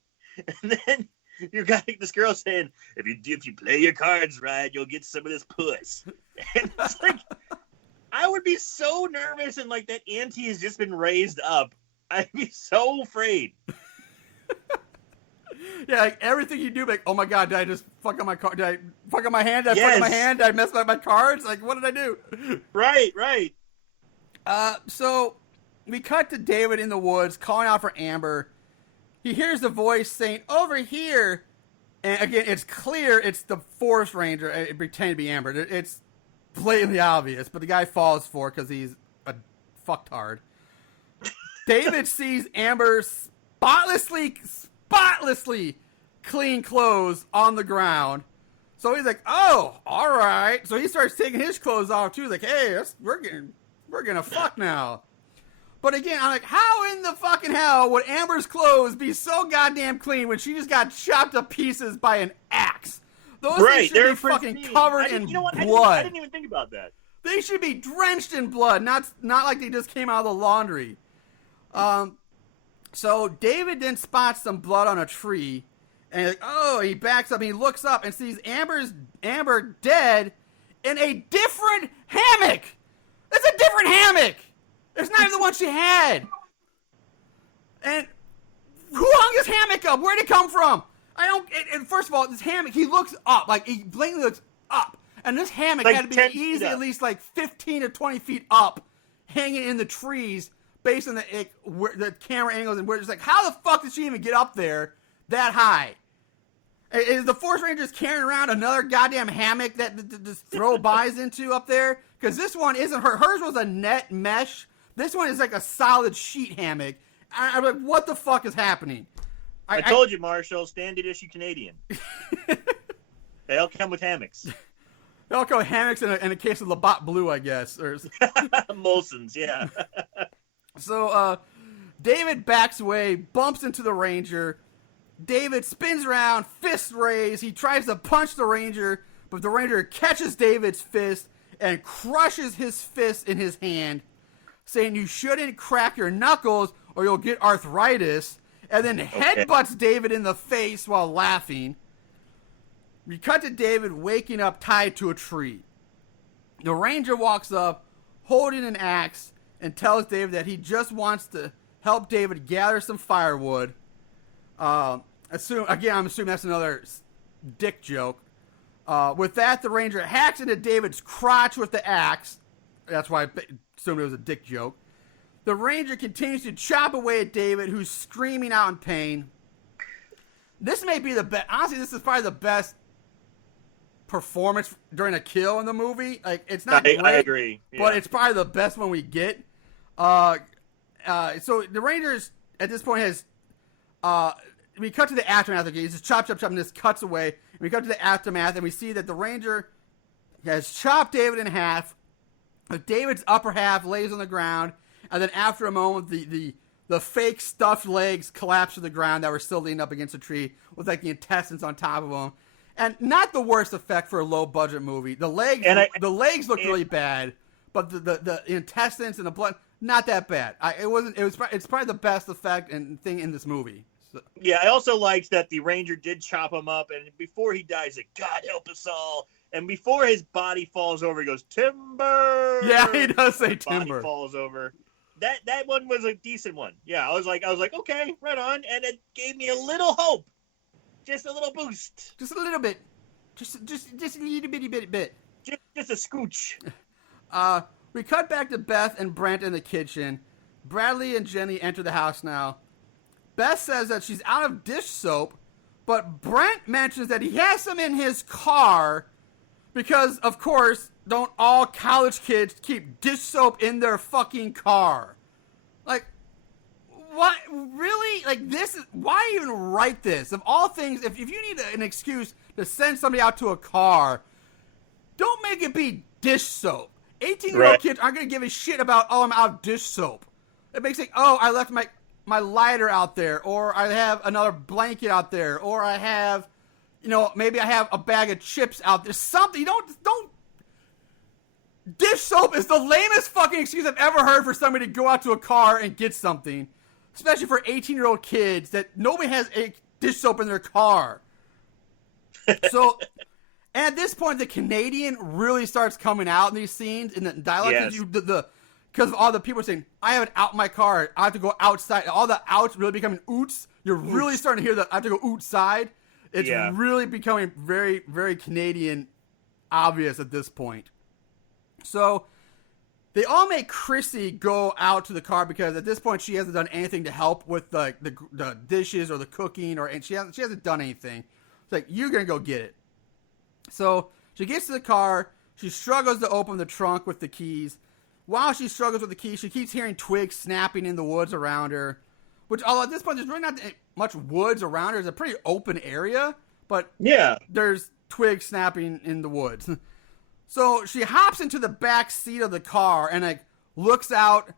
And then you got this girl saying, if you play your cards right, you'll get some of this puss. And it's like, I would be so nervous, and like that ante has just been raised up. I'd be so afraid. Yeah, like everything you do, like, oh my god, did I just fuck up my card? Did I fuck up my hand? Did I fuck up my hand? Did I mess up my cards? Like, what did I do? Right. So we cut to David in the woods calling out for Amber. He hears the voice saying, over here. And again, it's clear it's the Forest Ranger. It pretended to be Amber. It's blatantly obvious, but the guy falls for it because he's a fucktard. David sees Amber's spotlessly clean clothes on the ground. So he's like, oh, all right. So he starts taking his clothes off too. He's like, hey, we're gonna fuck now. But again, I'm like, how in the fucking hell would Amber's clothes be so goddamn clean when she just got chopped to pieces by an axe? Those things should be fucking covered in blood. I didn't even think about that. They should be drenched in blood, not like they just came out of the laundry. So David then spots some blood on a tree, and he backs up and he looks up and sees Amber dead in a different hammock. It's a different hammock. It's not even the one she had. And who hung this hammock up? Where'd it come from? And first of all, this hammock, he looks up, like he blatantly looks up. And this hammock like had to be easily at least like 15 to 20 feet up, hanging in the trees, based on the camera angles, and we're just like, how the fuck did she even get up there that high? Is the Forest Rangers carrying around another goddamn hammock that just throw buys into up there? Because this one isn't her. Hers was a net mesh. This one is like a solid sheet hammock. I'm like, what the fuck is happening? I told you, Marshall, standard issue Canadian. They all come with hammocks. They all come with hammocks and a case of Labatt Blue, I guess. Or Molson's, yeah. So, David backs away, bumps into the Ranger. David spins around, fist raised. He tries to punch the Ranger, but the Ranger catches David's fist and crushes his fist in his hand, saying you shouldn't crack your knuckles or you'll get arthritis, and then headbutts David in the face while laughing. We cut to David waking up tied to a tree. The Ranger walks up, holding an axe, and tells David that he just wants to help David gather some firewood. I'm assuming that's another dick joke. With that, the Ranger hacks into David's crotch with the axe. That's why I assumed it was a dick joke. The Ranger continues to chop away at David, who's screaming out in pain. This may be the best. Honestly, this is probably the best performance during a kill in the movie. Like, it's not great, I agree. Yeah. But it's probably the best one we get. So the Rangers at this point has we cut to the aftermath. Okay, he's just chop, and this cuts away. And we cut to the aftermath, and we see that the Ranger has chopped David in half. David's upper half lays on the ground, and then after a moment, the fake stuffed legs collapse to the ground that were still leaning up against a tree with like the intestines on top of them. And not the worst effect for a low budget movie. The legs looked really bad, but the intestines and the blood, not that bad. It's probably the best effect and thing in this movie. So. Yeah, I also liked that the Ranger did chop him up, and before he dies, like, God help us all. And before his body falls over, he goes, timber. Yeah, he does say his timber. Body falls over. That one was a decent one. Yeah, I was like, okay, right on, and it gave me a little hope. Just a little boost. Just a little bit. Just a little bitty bit. Just a scooch. We cut back to Beth and Brent in the kitchen. Bradley and Jenny enter the house now. Beth says that she's out of dish soap, but Brent mentions that he has some in his car because, of course, don't all college kids keep dish soap in their fucking car? Like, what? Really? Like, this is... Why even write this? Of all things, if you need an excuse to send somebody out to a car, don't make it be dish soap. 18-year-old kids aren't going to give a shit about, I'm out of dish soap. It makes it, I left my lighter out there, or I have another blanket out there, or I have, maybe I have a bag of chips out there. Something. Don't Dish soap is the lamest fucking excuse I've ever heard for somebody to go out to a car and get something. Especially for 18-year-old kids that nobody has a dish soap in their car. So, and at this point, the Canadian really starts coming out in these scenes in the dialogue. Yes. Because all the people are saying, I have it out in my car. I have to go outside. All the outs really becoming oots. You're really starting to hear that I have to go outside. It's really becoming very, very Canadian obvious at this point. So they all make Chrissy go out to the car because at this point she hasn't done anything to help with the dishes or the cooking and she hasn't done anything. It's like, you're going to go get it. So she gets to the car. She struggles to open the trunk with the keys. While she struggles with the keys, she keeps hearing twigs snapping in the woods around her. Which, although at this point, there's really not much woods around her. It's a pretty open area. But there's twigs snapping in the woods. So she hops into the back seat of the car and like looks out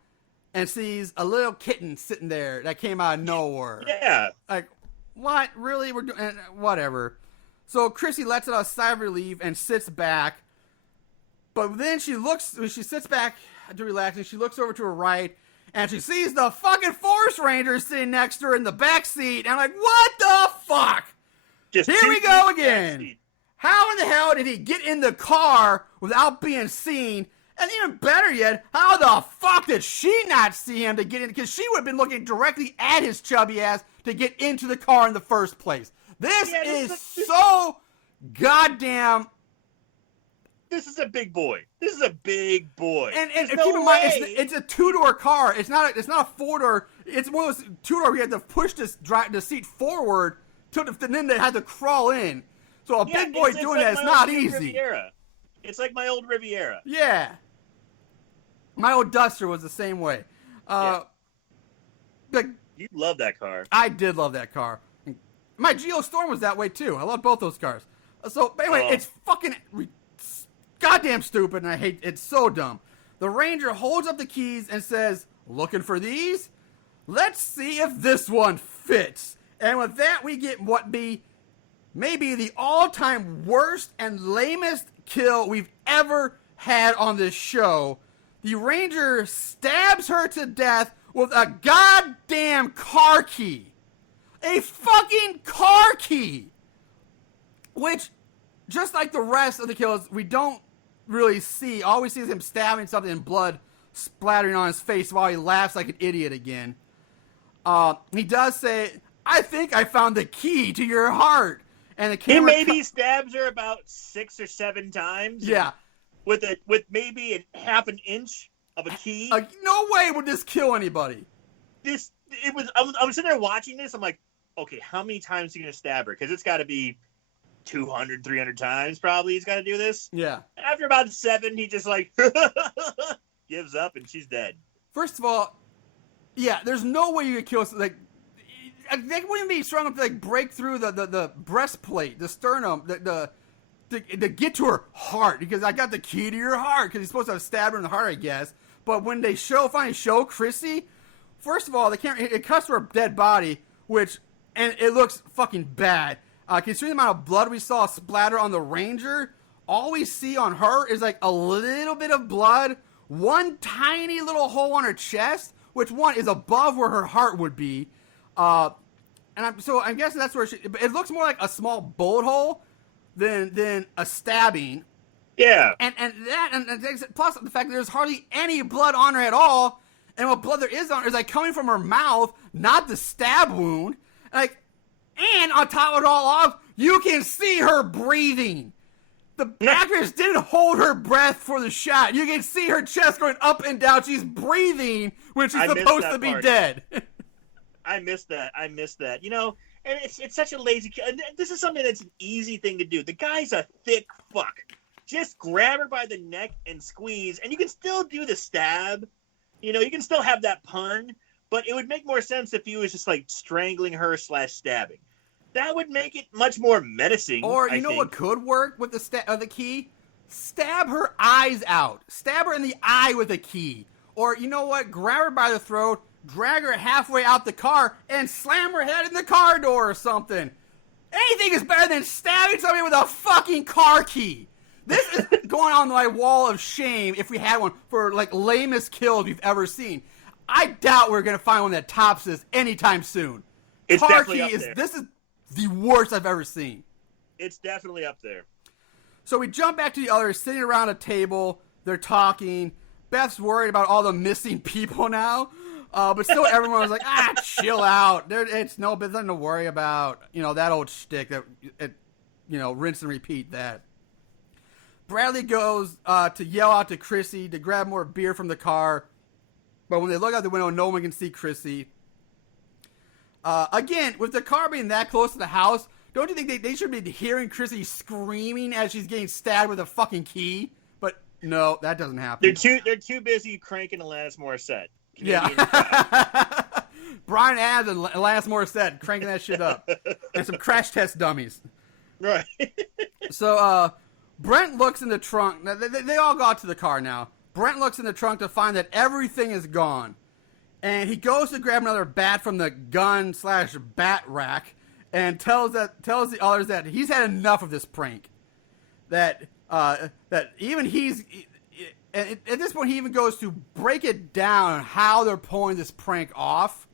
and sees a little kitten sitting there that came out of nowhere. Yeah. Like, what? Really? We're doing whatever. So Chrissy lets out a sigh of relief and sits back. But then when she sits back to relax, and she looks over to her right, and she sees the fucking forest ranger sitting next to her in the back seat. And I'm like, what the fuck? Here we go again. How in the hell did he get in the car without being seen? And even better yet, how the fuck did she not see him to get in? Because she would have been looking directly at his chubby ass to get into the car in the first place. This is so goddamn... This is a big boy. This is a big boy. And keep in mind, it's a two-door car. It's not a four-door. It's one of those two-door where you had to push the seat forward, and then they had to crawl in. So a big boy doing that is not easy. Riviera. It's like my old Riviera. Yeah. My old Duster was the same way. You love that car. I did love that car. My Geostorm was that way too. I love both those cars. So anyway, it's fucking goddamn stupid, and I hate it's so dumb. The Ranger holds up the keys and says, "Looking for these? Let's see if this one fits." And with that, we get what maybe the all-time worst and lamest kill we've ever had on this show. The Ranger stabs her to death with a goddamn car key. A fucking car key! Which, just like the rest of the kills, we don't really see. All we see is him stabbing something and blood splattering on his face while he laughs like an idiot again. He does say, "I think I found the key to your heart." And the camera maybe stabs her about 6 or 7 times. Yeah. With maybe half an inch of a key. No way would this kill anybody. I'm sitting there watching this. I'm like, okay, how many times is he going to stab her? Because it's got to be 200, 300 times probably he's got to do this. Yeah. After about 7, he just like gives up and she's dead. First of all, yeah, there's no way you could kill, like, they wouldn't be strong enough to like break through the breastplate, the sternum, to get to her heart, because I got the key to your heart, because he's supposed to have stabbed her in the heart, I guess. But when they finally show Chrissy, first of all, it cuts to her dead body, and it looks fucking bad. Considering the amount of blood we saw splatter on the Ranger, all we see on her is like a little bit of blood, one tiny little hole on her chest, which one is above where her heart would be. I'm guessing that's where it looks more like a small bullet hole than a stabbing. Yeah. And plus the fact that there's hardly any blood on her at all, and what blood there is on her is like coming from her mouth, not the stab wound. And on top of it all off, you can see her breathing. The actress didn't hold her breath for the shot. You can see her chest going up and down. She's breathing when she's supposed to be dead. I missed that. You know, and it's such a lazy. This is something that's an easy thing to do. The guy's a thick fuck. Just grab her by the neck and squeeze, and you can still do the stab. You know, you can still have that pun, but it would make more sense if he was just like strangling her / stabbing. That would make it much more menacing. Or you know what could work with the key? Stab her eyes out. Stab her in the eye with a key. Or you know what? Grab her by the throat, drag her halfway out the car, and slam her head in the car door or something. Anything is better than stabbing somebody with a fucking car key. This is going on my wall of shame if we had one for like lamest kills we've ever seen. I doubt we're gonna find one that tops this anytime soon. It's Car definitely key up is there. this is the worst I've ever seen. It's definitely up there. So we jump back to the others sitting around a table. They're talking. Beth's worried about all the missing people now. But still everyone was like, chill out. It's nothing to worry about. You know, that old shtick that, rinse and repeat that. Bradley goes to yell out to Chrissy to grab more beer from the car. But when they look out the window, no one can see Chrissy. Again, with the car being that close to the house, don't you think they should be hearing Chrissy screaming as she's getting stabbed with a fucking key? But no, that doesn't happen. They're too busy cranking Alanis Morissette. Yeah. Brian Adams and Alanis Morissette cranking that shit up. And some crash test dummies. Right. So, Brent looks in the trunk. Now, they all got to the car now. Brent looks in the trunk to find that everything is gone. And he goes to grab another bat from the gun/bat rack and tells the others that he's had enough of this prank. That even he's... And at this point, he even goes to break it down on how they're pulling this prank off,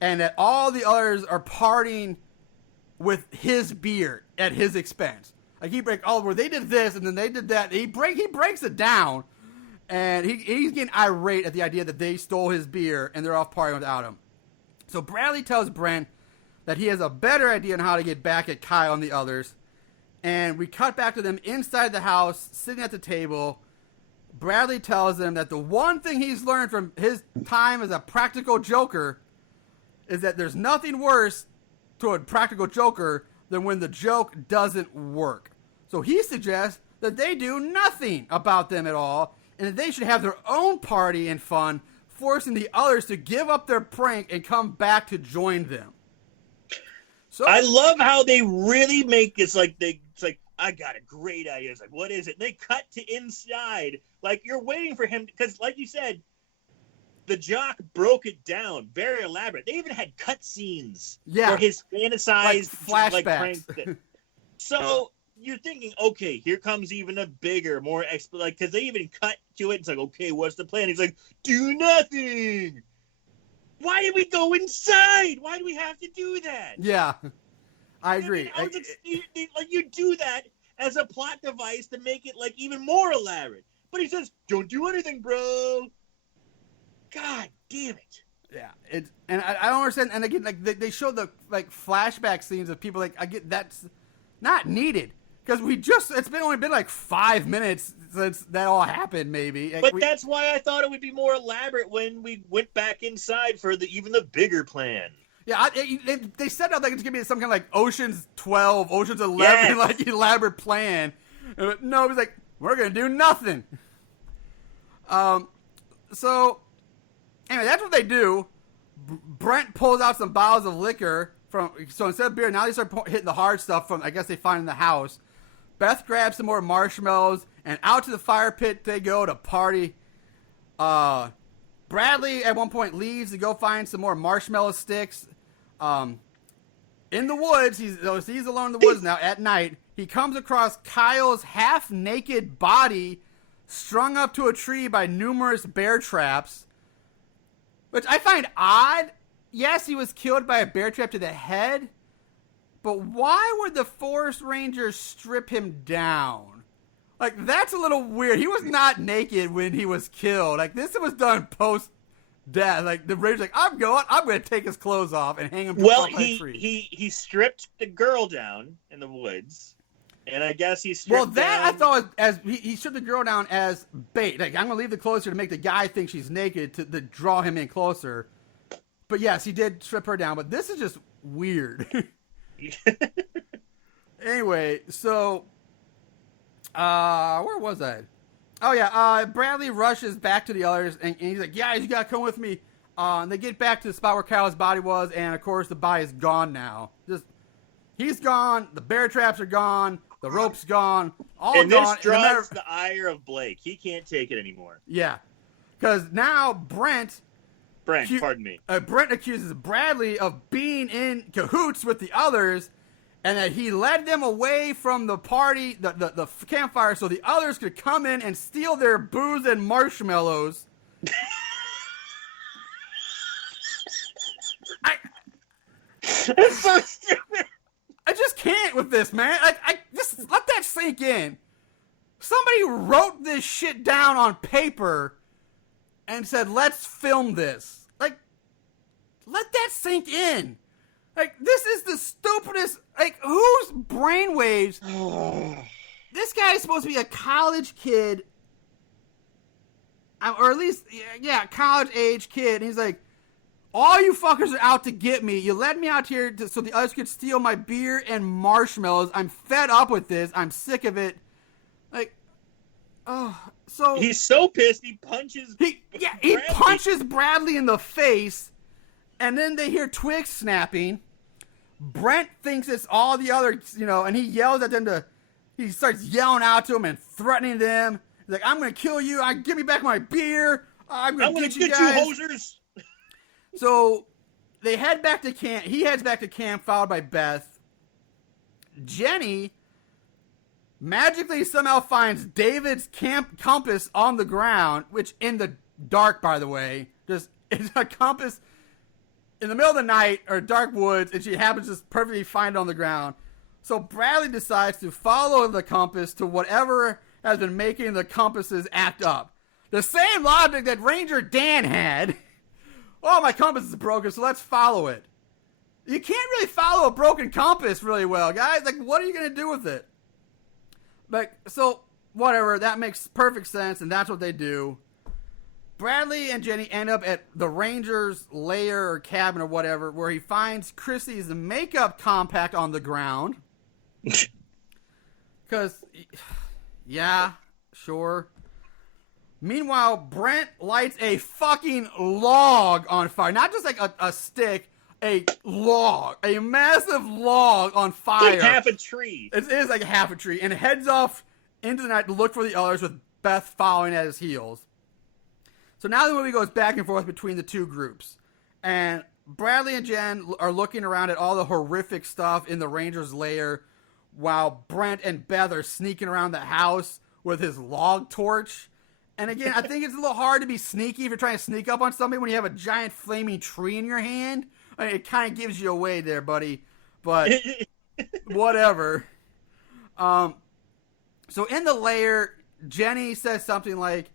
and that all the others are partying with his beer at his expense. Like where they did this and then they did that. He breaks it down, and he's getting irate at the idea that they stole his beer and they're off partying without him. So Bradley tells Brent that he has a better idea on how to get back at Kyle and the others, and we cut back to them inside the house, sitting at the table. Bradley tells them that the one thing he's learned from his time as a practical joker is that there's nothing worse to a practical joker than when the joke doesn't work. So he suggests that they do nothing about them at all, and that they should have their own party and fun, forcing the others to give up their prank and come back to join them. So I love how they really make it's like I got a great idea. It's like, what is it? And they cut to inside. Like, you're waiting for him. Because, like you said, the jock broke it down. Very elaborate. They even had cut scenes for his fantasized flashbacks. Prank. So, you're thinking, okay, here comes even a bigger, more... because they even cut to it. It's like, okay, what's the plan? He's like, do nothing. Why did we go inside? Why do we have to do that? Yeah. I agree. I mean, you do that as a plot device to make it like even more elaborate. But he says, "Don't do anything, bro." God damn it! Yeah, I don't understand. And again, like they show the flashback scenes of people. Like I get that's not needed because it's only been like 5 minutes since that all happened. Maybe, but that's why I thought it would be more elaborate when we went back inside for even the bigger plan. Yeah, they set up like it's going to be some kind of like Ocean's 12, Ocean's 11, like elaborate plan. No, it was like, we're going to do nothing. So, anyway, that's what they do. Brent pulls out some bottles of liquor so instead of beer, now they start hitting the hard stuff from, I guess they find in the house. Beth grabs some more marshmallows, and out to the fire pit they go to party. Bradley at one point leaves to go find some more marshmallow sticks. In the woods, he's alone in the woods now at night. He comes across Kyle's half-naked body strung up to a tree by numerous bear traps, which I find odd. Yes, he was killed by a bear trap to the head, but why would the forest ranger strip him down? Like, that's a little weird. He was not naked when he was killed. Like, this was done post-death. Like, the ranger's like, I'm going to take his clothes off and hang him from a tree. He stripped the girl down in the woods, and I guess he stripped down... I thought as he stripped the girl down as bait. Like, I'm going to leave the clothes here to make the guy think she's naked to draw him in closer. But yes, he did strip her down, but this is just weird. Anyway, so... where was I? Oh yeah, Bradley rushes back to the others, and he's like, "Guys, you gotta come with me." And they get back to the spot where Kyle's body was, and of course the body is gone now. He's gone. The bear traps are gone. The rope's gone. All and gone. This draws the ire of Blake. He can't take it anymore. Yeah, because now Brent, pardon me. Brent accuses Bradley of being in cahoots with the others. and that he led them away from the party, the campfire, so the others could come in and steal their booze and marshmallows. It's so stupid. I just can't with this, man. I just let that sink in. Somebody wrote this shit down on paper and said, "Let's film this." Like, let that sink in. Like, this is the stupidest. Like, whose brainwaves? This guy is supposed to be a college kid, or at least, yeah, college age kid. And he's like, all you fuckers are out to get me. You led me out here so the others could steal my beer and marshmallows. I'm fed up with this. I'm sick of it. Like, oh, so he's so pissed. He punches. He punches Bradley in the face, and then they hear twigs snapping. Brent thinks it's all the other, and he yells at them he starts yelling out to them and threatening them. He's like, "I'm gonna kill you. Give me back my beer. I'm gonna get you guys." You hosers. So they head back to camp. He heads back to camp, followed by Beth. Jenny magically somehow finds David's camp compass on the ground, which in the dark, by the way, just it's a compass in the middle of the night or dark woods, and she happens to just perfectly find it on the ground. So Bradley decides to follow the compass to whatever has been making the compasses act up. The same logic that Ranger Dan had. Oh, my compass is broken, so let's follow it. You can't really follow a broken compass really well, guys. Like, what are you going to do with it? But, so, whatever. That makes perfect sense, and that's what they do. Bradley and Jenny end up at the Ranger's lair or cabin or whatever, where he finds Chrissy's makeup compact on the ground. Because, yeah, sure. Meanwhile, Brent lights a fucking log on fire. Not just like a stick, a log. A massive log on fire. Like half a tree. It is like half a tree. And heads off into the night to look for the others with Beth following at his heels. So now the movie goes back and forth between the two groups. And Bradley and Jen are looking around at all the horrific stuff in the Ranger's lair, while Brent and Beth are sneaking around the house with his log torch. And again, I think it's a little hard to be sneaky if you're trying to sneak up on somebody when you have a giant flaming tree in your hand. I mean, it kind of gives you away there, buddy. But whatever. So in the lair, Jenny says something like,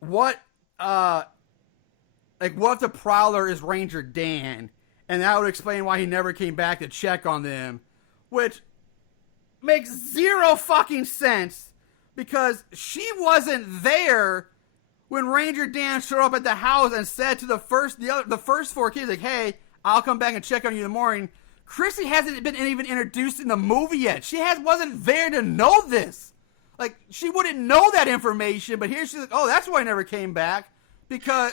what if the Prowler is Ranger Dan? And that would explain why he never came back to check on them. Which makes zero fucking sense. Because she wasn't there when Ranger Dan showed up at the house and said to the first four kids, like, "Hey, I'll come back and check on you in the morning." Chrissy hasn't been even introduced in the movie yet. She wasn't there to know this. Like, she wouldn't know that information, but here she's like, "Oh, that's why I never came back." Because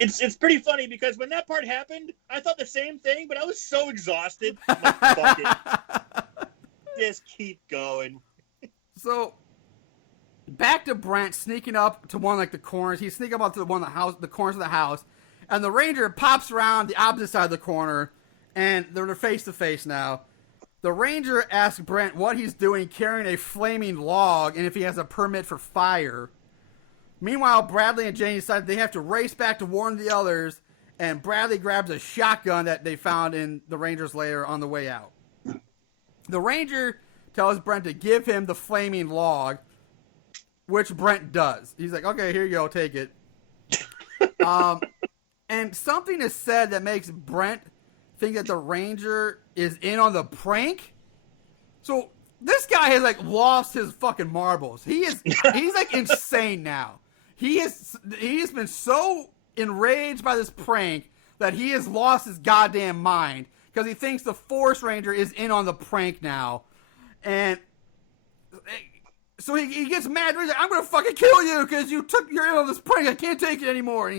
it's pretty funny because when that part happened, I thought the same thing, but I was so exhausted. I'm like, fuck it. Just keep going. So back to Brent sneaking up to one of the corners. He's sneaking up to one of the corners of the house, and the Ranger pops around the opposite side of the corner, and they're face to face now. The Ranger asks Brent what he's doing carrying a flaming log and if he has a permit for fire. Meanwhile, Bradley and Jenny decide they have to race back to warn the others, and Bradley grabs a shotgun that they found in the Ranger's lair on the way out. The Ranger tells Brent to give him the flaming log, which Brent does. He's like, "Okay, here you go, take it." And something is said that makes Brent think that the Ranger is in on the prank. So this guy has like lost his fucking marbles. He's like insane now. He has been so enraged by this prank that he has lost his goddamn mind because he thinks the Forest Ranger is in on the prank now. And so he gets mad. He's like, "I'm going to fucking kill you because you're in on this prank. I can't take it anymore."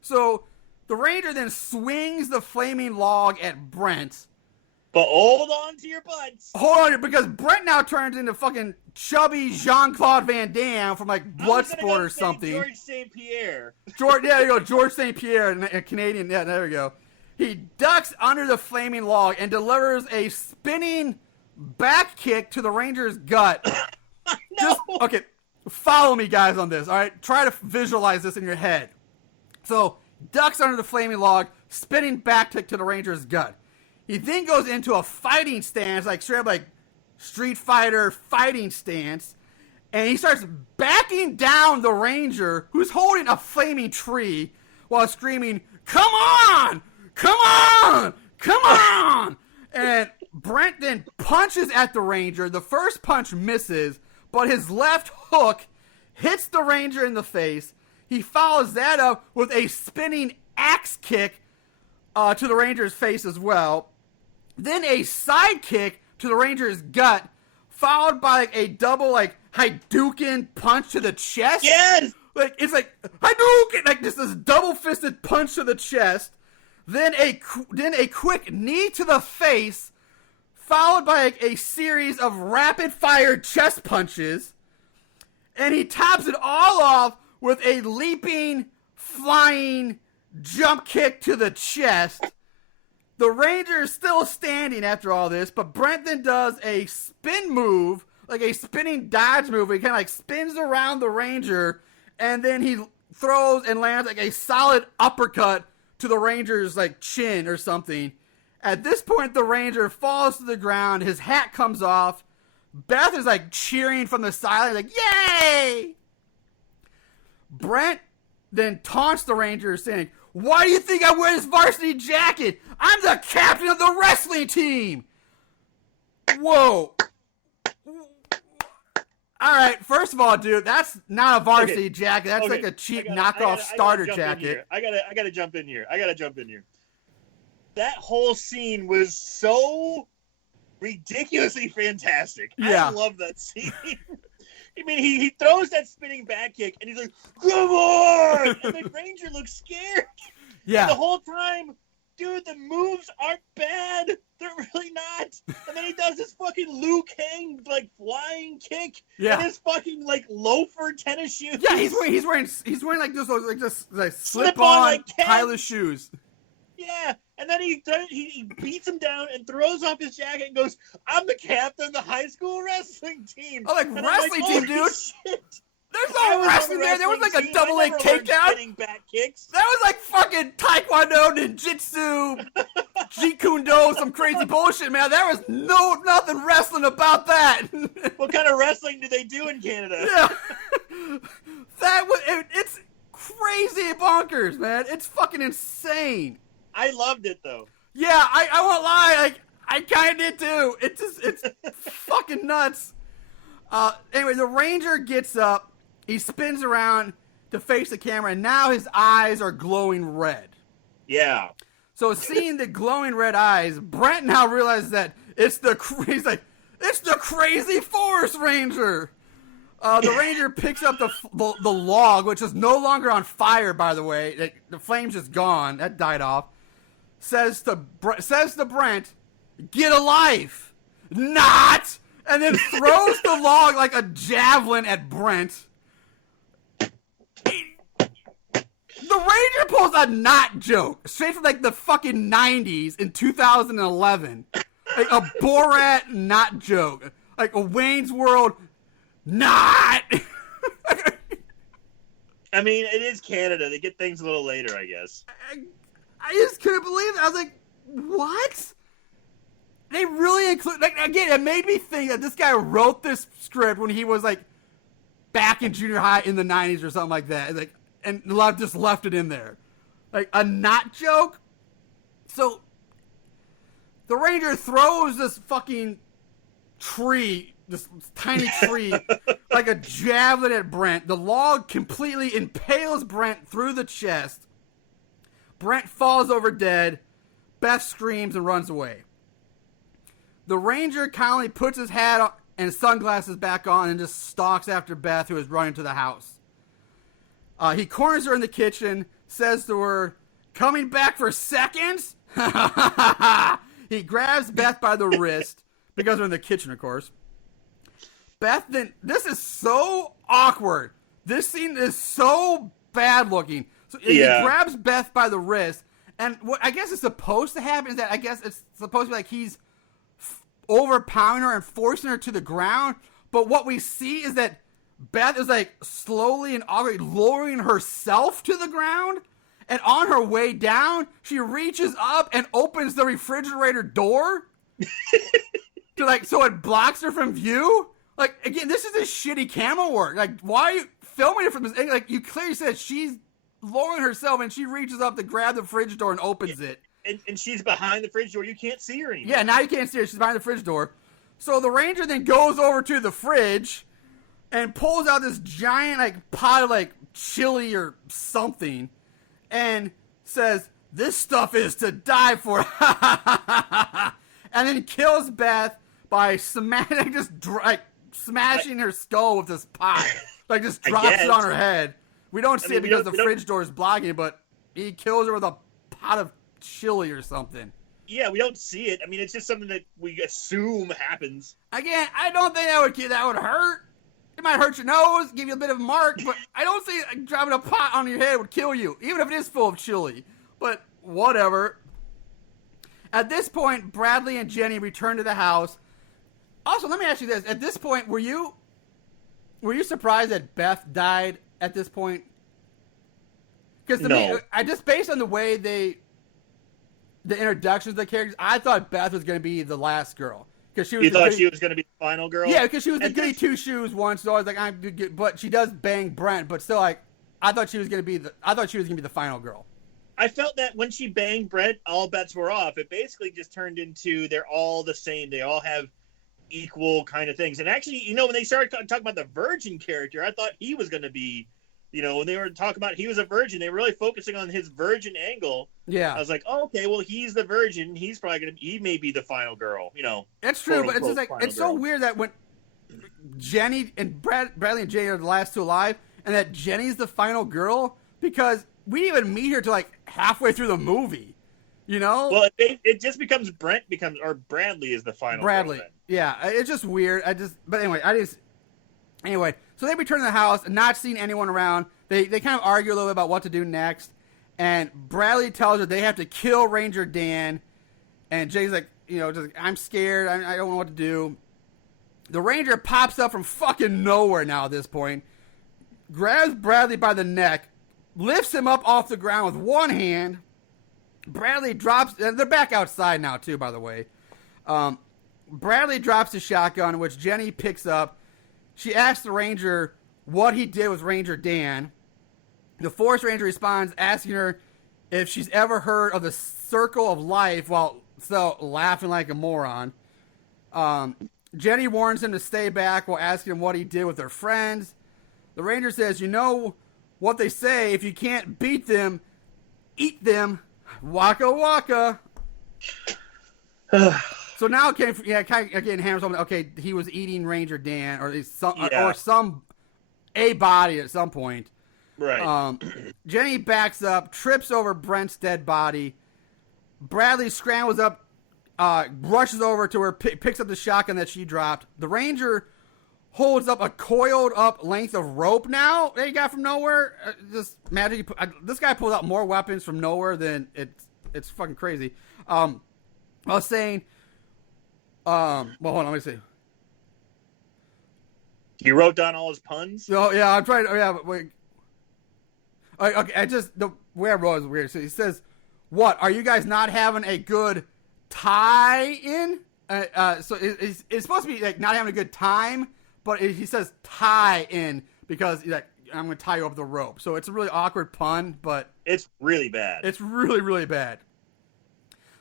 So the Ranger then swings the flaming log at Brent. But hold on to your butts. Hold on, because Brent now turns into fucking chubby Jean-Claude Van Damme from like Bloodsport or something. George St. Pierre. There you go, George St. Pierre, a Canadian. Yeah, there we go. He ducks under the flaming log and delivers a spinning back kick to the Ranger's gut. No. Okay, follow me, guys, on this. All right, try to visualize this in your head. So, ducks under the flaming log, spinning back kick to the Ranger's gut. He then goes into a fighting stance, like straight up like Street Fighter fighting stance, and he starts backing down the Ranger, who's holding a flaming tree, while screaming, "Come on! Come on! Come on!" And Brent then punches at the Ranger. The first punch misses, but his left hook hits the Ranger in the face. He follows that up with a spinning axe kick to the Ranger's face as well. Then a side kick to the Ranger's gut, followed by like a double like Hadouken punch to the chest. Yes! Like it's like Hadouken, like just this double-fisted punch to the chest. Then a quick knee to the face, followed by like a series of rapid-fire chest punches. And he tops it all off with a leaping, flying jump kick to the chest. The Ranger is still standing after all this, but Brent then does a spin move, like a spinning dodge move. He kind of like spins around the Ranger, and then he throws and lands like a solid uppercut to the Ranger's like chin or something. At this point, the Ranger falls to the ground. His hat comes off. Beth is like cheering from the sideline, like, "Yay!" Brent then taunts the Ranger, saying, "Why do you think I wear this varsity jacket? I'm the captain of the wrestling team!" Whoa. All right, first of all, dude, that's not a varsity jacket. That's like a cheap knockoff starter jacket. I gotta jump in here. That whole scene was so ridiculously fantastic. Yeah. I love that scene. I mean, he throws that spinning back kick, and he's like, "Come on!" And the Ranger looks scared. Yeah. And the whole time, dude, the moves aren't bad. They're really not. And then he does this fucking Liu Kang, like, flying kick. Yeah. And his fucking, like, loafer tennis shoes. Yeah, he's wearing like this slip-on like Tyler shoes. Yeah, and then he beats him down and throws off his jacket and goes, "I'm the captain of the high school wrestling team." Oh, like and wrestling team, "Holy dude. shit." There's I no was wrestling on the there. There was like a team. double leg I never learned takedown. spinning back kicks. That was like fucking Taekwondo, Ninjutsu, Jeet Kune Do, some crazy bullshit, man. There was nothing wrestling about that. What kind of wrestling do they do in Canada? Yeah. It's crazy bonkers, man. It's fucking insane. I loved it, though. Yeah, I won't lie. Like, I kind of did too. It's fucking nuts. Anyway, the Ranger gets up. He spins around to face the camera, and now his eyes are glowing red. Yeah. So seeing the glowing red eyes, Brent now realizes that it's the crazy Forest Ranger. The Ranger picks up the log, which is no longer on fire, by the way. The flame's just gone. That died off. Says to Brent, "Get a life." Not! And then throws the log like a javelin at Brent. The Ranger pulls a not joke straight from like the fucking 90s in 2011. Like a Borat not joke. Like a Wayne's World not. I mean, it is Canada. They get things a little later, I guess. I just couldn't believe it. I was like, what? They really include, like, again, it made me think that this guy wrote this script when he was like back in junior high in the 90s or something like that. Like, and just left it in there. Like a not joke. So the Ranger throws this fucking tree, this tiny tree, like a javelin at Brent. The log completely impales Brent through the chest. Brent falls over dead. Beth screams and runs away. The Ranger calmly puts his hat and sunglasses back on and just stalks after Beth, who is running to the house. He corners her in the kitchen, says to her, "Coming back for seconds?" He grabs Beth by the wrist, because they're in the kitchen, of course. Beth then, this is so awkward. This scene is so bad looking. So he grabs Beth by the wrist And what I guess is supposed to happen is that I guess it's supposed to be like he's overpowering her and forcing her to the ground. But what we see is that Beth is like slowly and awkwardly lowering herself to the ground. And on her way down, she reaches up and opens the refrigerator door to like so it blocks her from view. Like again, this is a shitty camera work. Like, why are you filming it from this? Like, you clearly said she's lowering herself and she reaches up to grab the fridge door and opens it. And she's behind the fridge door. You can't see her anymore. Yeah, now you can't see her. She's behind the fridge door. So the ranger then goes over to the fridge and pulls out this giant like pot of like chili or something and says, "This stuff is to die for." And then kills Beth by smashing her skull with this pot. Like, just drops it on her head. We don't see it because the fridge door is blocking it, but he kills her with a pot of chili or something. Yeah, we don't see it. I mean, it's just something that we assume happens. Again, I don't think that would hurt. It might hurt your nose, give you a bit of a mark, but I don't see dropping a pot on your head would kill you, even if it is full of chili. But whatever. At this point, Bradley and Jenny return to the house. Also, let me ask you this. At this point, were you surprised that Beth died at this point? Because to me, I just based on the way the introductions of the characters, I thought Beth was going to be the last girl. You thought she was going to be the final girl? Yeah, because she was the goody two shoes once, so I was like, I'm good. But she does bang Brent, but still, like, I thought she was going to be the final girl. I felt that when she banged Brent, all bets were off. It basically just turned into they're all the same. They all have equal kind of things. And actually, when they started talking about the virgin character, I thought he was going to be, when they were talking about he was a virgin, they were really focusing on his virgin angle. Yeah. I was like, oh, okay, well, he's the virgin. He's probably he may be the final girl, It's true, but it's just like, it's so weird that when Jenny and Bradley and Jay are the last two alive, and that Jenny's the final girl, because we didn't even meet her till like halfway through the movie, Well, it just becomes Bradley is the final Bradley. girl then. Yeah, it's just weird. But anyway, so they return to the house, not seeing anyone around. They kind of argue a little bit about what to do next, and Bradley tells her they have to kill Ranger Dan, and Jay's like, I'm scared. I don't know what to do. The Ranger pops up from fucking nowhere now at this point, grabs Bradley by the neck, lifts him up off the ground with one hand. Bradley drops... They're back outside now, too, by the way. Bradley drops the shotgun, which Jenny picks up. She asks the Ranger what he did with Ranger Dan. The Forest Ranger responds, asking her if she's ever heard of the Circle of Life, while still laughing like a moron. Jenny warns him to stay back while asking him what he did with their friends. The Ranger says, what they say, if you can't beat them, eat them. Waka waka. So now, again, hammers home. Okay, he was eating Ranger Dan, or a body at some point. Right. Jenny backs up, trips over Brent's dead body. Bradley scrambles up, rushes over to her, picks up the shotgun that she dropped. The Ranger holds up a coiled up length of rope now that he got from nowhere. Just magic. This guy pulled out more weapons from nowhere than it's fucking crazy. I was saying, well, hold on, let me see. You wrote down all his puns? Oh, yeah, I'm trying to, but wait. Okay, the way I wrote it is weird. So he says, what, are you guys not having a good tie-in? So it's supposed to be like not having a good time, but he says tie-in because I'm going to tie you up the rope. So it's a really awkward pun, but... It's really bad. It's really, really bad.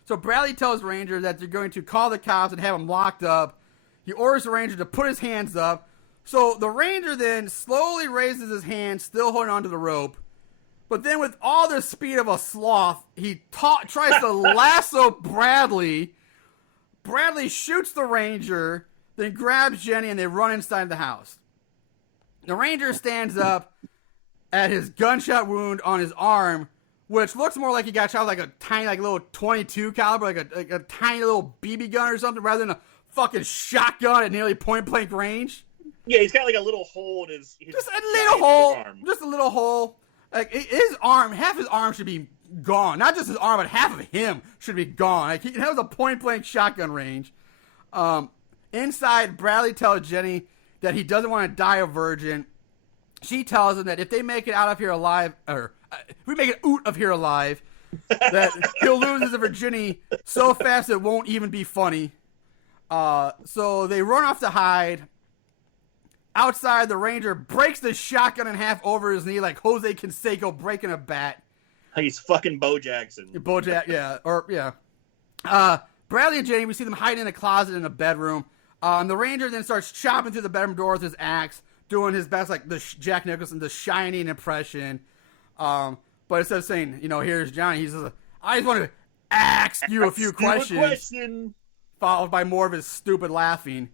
So Bradley tells Ranger that they're going to call the cops and have him locked up. He orders the Ranger to put his hands up. So the Ranger then slowly raises his hand, still holding onto the rope. But then with all the speed of a sloth, he tries to lasso Bradley. Bradley shoots the Ranger, then grabs Jenny, and they run inside the house. The Ranger stands up at his gunshot wound on his arm, which looks more like he got shot with like a tiny, like little 22 caliber, like a tiny little BB gun or something, rather than a fucking shotgun at nearly point blank range. Yeah, he's got like a little hole in his just a little hole. arm. Just a little hole. Like his arm, half his arm should be gone. Not just his arm, but half of him should be gone. Like, that was a point-blank shotgun range. Inside, Bradley tells Jenny that he doesn't want to die a virgin. She tells him that if they make it out of here alive, or if we make it out of here alive, that he'll lose his virginity so fast it won't even be funny. So they run off to hide. Outside, the Ranger breaks the shotgun in half over his knee like Jose Canseco breaking a bat. He's fucking Bo Jackson. Bradley and Jenny, we see them hiding in a closet in a bedroom. The Ranger then starts chopping through the bedroom door with his axe, doing his best, like the Jack Nicholson, the Shining impression. But instead of saying, here's Johnny, he says, I just want to ask you a few questions. Followed by more of his stupid laughing.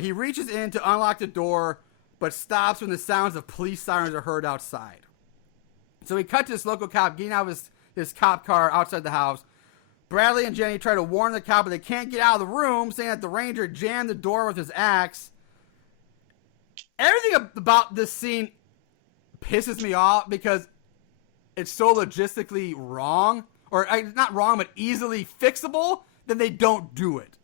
He reaches in to unlock the door, but stops when the sounds of police sirens are heard outside. So he cut to this local cop getting out of his cop car outside the house. Bradley and Jenny try to warn the cop, but they can't get out of the room, saying that the Ranger jammed the door with his axe. Everything about this scene pisses me off because it's so logistically wrong, or not wrong, but easily fixable, then they don't do it.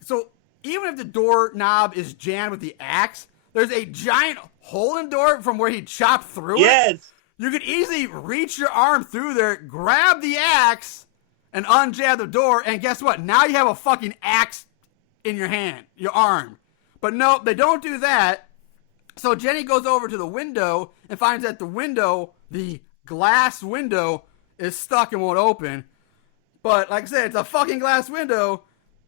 So even if the door knob is jammed with the axe, there's a giant hole in the door from where he chopped through it. You could easily reach your arm through there, grab the axe, and unjab the door, and guess what? Now you have a fucking axe in your hand, your arm. But no, they don't do that. So Jenny goes over to the window and finds that the window, the glass window, is stuck and won't open. But like I said, it's a fucking glass window.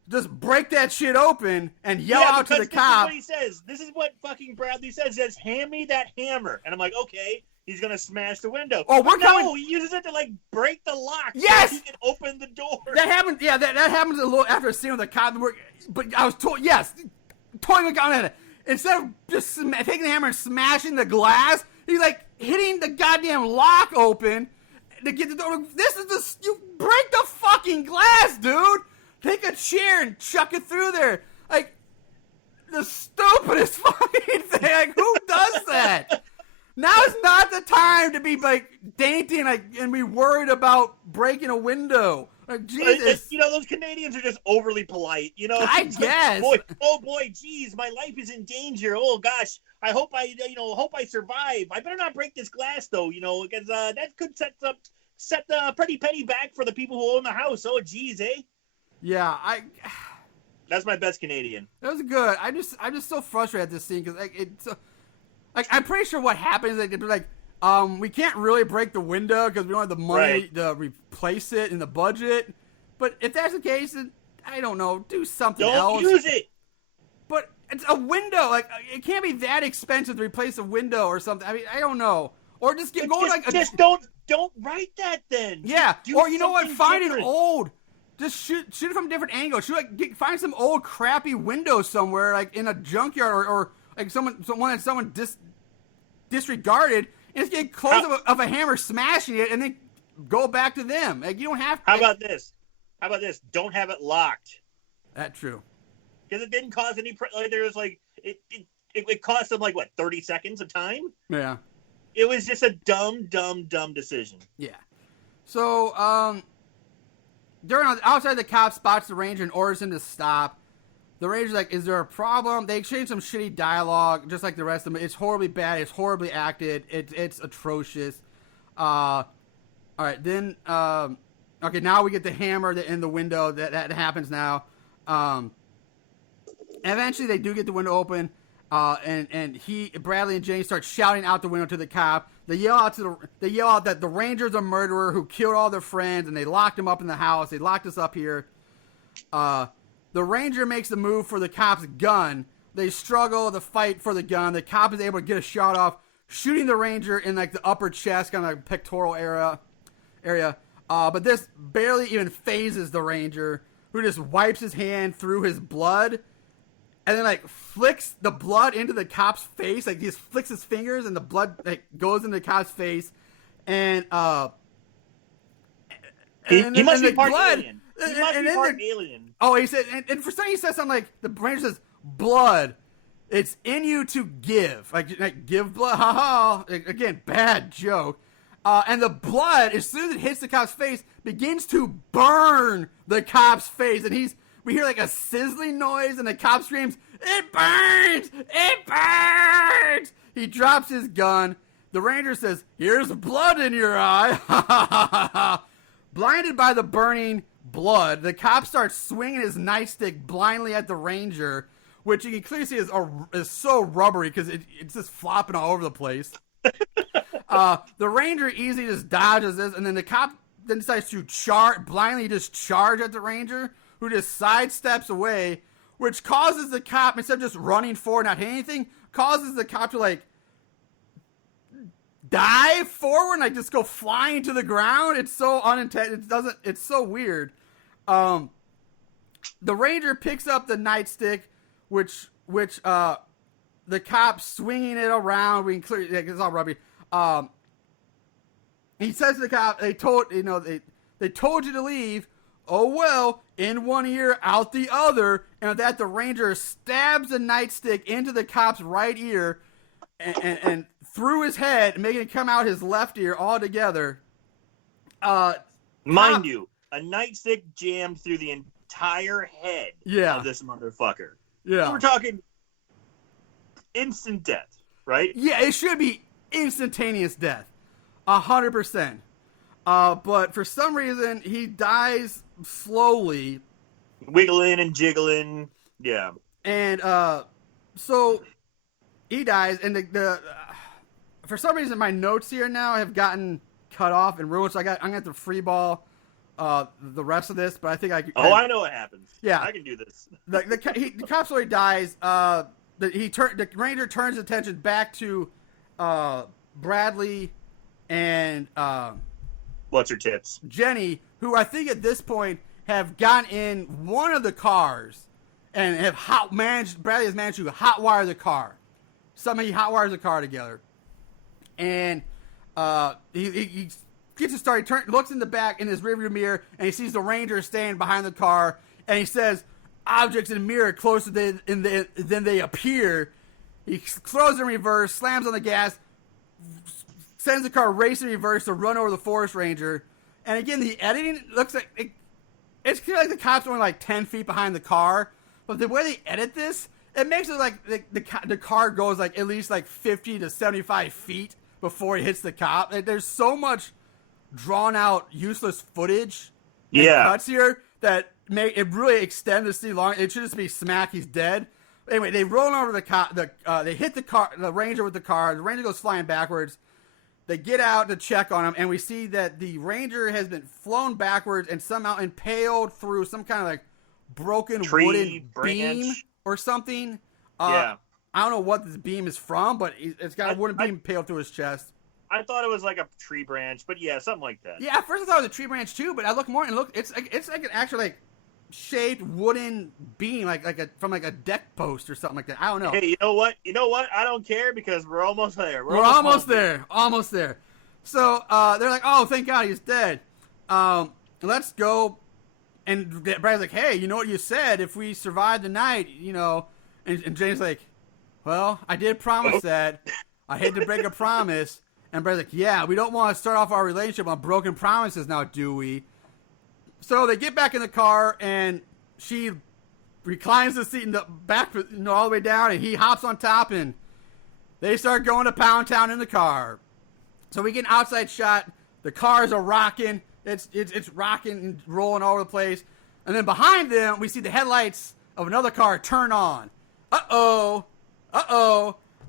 Just break that shit open and yell out to the cop. This is what he says. This is what fucking Bradley says. He says, hand me that hammer. And I'm like, okay, he's going to smash the window. Oh, he uses it to, like, break the lock. Yes! So he can open the door. That happens, that happens a little after a scene with the cop. But I was told, yes, totally got on it. Instead of just taking the hammer and smashing the glass, he's, like, hitting the goddamn lock open to get the door. You break the fucking glass, dude! Take a chair and chuck it through there. Like, the stupidest fucking thing. Like, who does that? Now is not the time to be, like, dainty and be worried about breaking a window. Like, Jesus. Those Canadians are just overly polite. I guess. Like, boy, geez, my life is in danger. Oh, gosh. I hope I survive. I better not break this glass, though, because that could set the pretty penny back for the people who own the house. Oh, geez, eh? Yeah, That's my best Canadian. That was good. I'm just so frustrated at this scene because I'm pretty sure what happens is we can't really break the window because we don't have the money to replace it in the budget. But if that's the case, then I don't know, do something else. Don't use it. But it's a window. Like, it can't be that expensive to replace a window or something. I mean, I don't know. Or just don't write that then. Yeah. Or you know what? Find different. an old. Just shoot it from a different angle. Find some old crappy window somewhere, like in a junkyard or like someone disregarded, and just get close of a hammer smashing it, and then go back to them. Like, you don't have to. How about this? Don't have it locked. That's true. Because it didn't cause any. There was it cost them 30 seconds of time. Yeah. It was just a dumb decision. Yeah. So outside, the cop spots the Ranger and orders him to stop. The Ranger's like, is there a problem? They exchange some shitty dialogue, just like the rest of them. It's horribly bad. It's horribly acted. It's atrocious. All right, then, okay, now we get the hammer in the window. That happens now. Eventually, they do get the window open, and Bradley and Jenny start shouting out the window to the cop. They yell out that the Ranger's a murderer who killed all their friends, and they locked him up in the house. They locked us up here. The Ranger makes the move for the cop's gun. They struggle to fight for the gun. The cop is able to get a shot off, shooting the Ranger in the upper chest, kind of like pectoral area. But this barely even phases the Ranger, who just wipes his hand through his blood, and then flicks the blood into the cop's face. He just flicks his fingers, and the blood goes into the cop's face, and he must be part alien. He must be part alien. Oh, he said, and for some he says something the Ranger says, blood, it's in you to give. Give blood, haha. Again, bad joke. And the blood, as soon as it hits the cop's face, begins to burn the cop's face. And we hear like a sizzling noise, and the cop screams, "It burns! It burns!" He drops his gun. The ranger says, "Here's blood in your eye." Blinded by the burning blood, the cop starts swinging his nightstick blindly at the ranger, which you can clearly see is so rubbery because it's just flopping all over the place. The ranger easily just dodges this, and then the cop then decides to blindly just charge at the ranger, who just sidesteps away, which causes the cop, instead of just running forward, not hitting anything, causes the cop to like dive forward and like just go flying to the ground. It's so unintended. It's so weird. The ranger picks up the nightstick, which the cop swinging it around. We can clearly, it's all rubby. He says to the cop, they told you to leave. Oh well, in one ear, out the other. And with that, the ranger stabs the nightstick into the cop's right ear and through his head, making it come out his left ear altogether. Mind you, a nightstick jammed through the entire head of this motherfucker. Yeah. We're talking instant death, right? Yeah, it should be instantaneous death. 100%. But for some reason, he dies slowly. Wiggling and jiggling. Yeah. And so he dies, and the for some reason, my notes here now have gotten cut off and ruined, so I'm going to have to free ball the rest of this, but I think I can. Oh, I know what happens. Yeah. I can do this. The cop slowly dies. The ranger turns his attention back to Bradley and what's her tits? Jenny, who I think at this point have gotten in one of the cars and have Bradley has managed to hotwire the car. Somehow he hotwires the car together. And he gets to start, he looks in the back in his rearview mirror, and he sees the ranger standing behind the car, and he says, "Objects in the mirror closer than they appear." He throws in reverse, slams on the gas, sends the car racing in reverse to run over the forest ranger. And again, the editing looks like it's clear like the cop's only like 10 feet behind the car, but the way they edit this, it makes it like the car goes like at least like 50 to 75 feet before it hits the cop. There's so much drawn out, useless footage and cuts here that it really extend the scene long. It should just be smack, he's dead. Anyway, they roll over the cop. They hit the car, the ranger with the car. The ranger goes flying backwards. They get out to check on him, and we see that the ranger has been flown backwards and somehow impaled through some kind of like broken wooden beam or something. I don't know what this beam is from, but it's got a wooden beam impaled through his chest. I thought it was like a tree branch, but yeah, something like that. Yeah, at first I thought it was a tree branch too, but I looked more and it's like an actual like shaped wooden beam, from a deck post or something like that. I don't know. Hey, you know what? I don't care because we're almost there. We're almost there. Almost there. So they're like, "Oh, thank God he's dead. Let's go." And Brad's like, "Hey, you know what you said? If we survive the night, you know." And Jane's like, "Well, I did promise that. I hate to break a promise." And Brad's like, "Yeah, we don't want to start off our relationship on broken promises now, do we?" So they get back in the car, and she reclines the seat in the back, all the way down, and he hops on top, and they start going to Pound Town in the car. So we get an outside shot. The cars are rocking. It's rocking and rolling all over the place. And then behind them, we see the headlights of another car turn on. Uh-oh.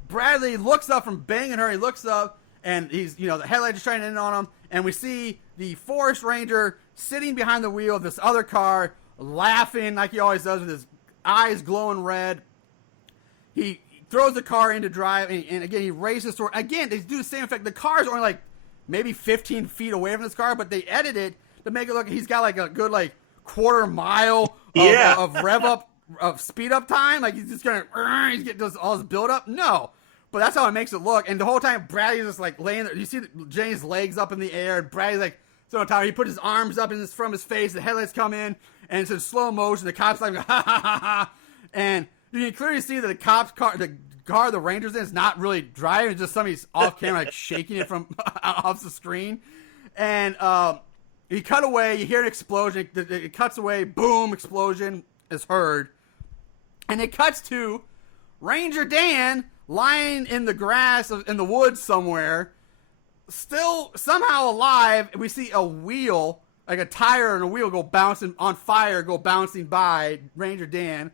Bradley looks up from banging her. He looks up, and he's, the headlights are shining in on him. And we see the forest ranger sitting behind the wheel of this other car, laughing like he always does with his eyes glowing red. He throws the car into drive, and again, he races toward. Again, they do the same effect. The car's only like maybe 15 feet away from this car, but they edit it to make it look like he's got like a good like quarter mile of rev up, of speed up time. Like he's just he's getting all his build up. No. But that's how it makes it look. And the whole time, Bradley's just like laying there. You see Jane's legs up in the air, and Bradley's like so on top. He put his arms up from his face. The headlights come in, and it's in slow motion. The cop's like, ha ha ha ha. And you can clearly see that the car the Ranger's in is not really driving. It's just somebody's off camera, like shaking it from off the screen. And he cut away. You hear an explosion. It cuts away. Boom, explosion is heard. And it cuts to Ranger Dan lying in the grass in the woods somewhere, still somehow alive. We see a wheel, like a tire and a wheel go bouncing on fire, go bouncing by Ranger Dan.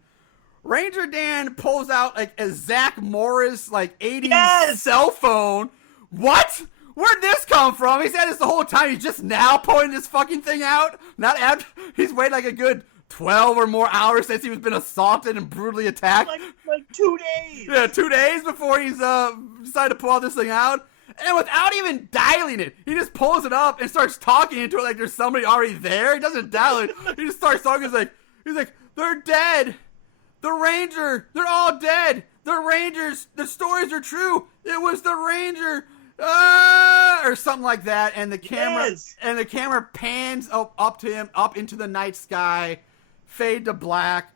Ranger Dan pulls out like a Zach Morris, like 80s cell phone. What? Where'd this come from? He's had this the whole time. He's just now pulling this fucking thing out. Not after he's waited like a good 12 or more hours since he's been assaulted and brutally attacked. Like 2 days. Yeah, 2 days before he's decided to pull all this thing out. And without even dialing it, he just pulls it up and starts talking into it like there's somebody already there. He doesn't dial it. He just starts talking. He's like, they're dead. The Ranger, they're all dead. The Rangers, the stories are true. It was the Ranger. Or something like that. And the camera pans up to him, up into the night sky. Fade to black,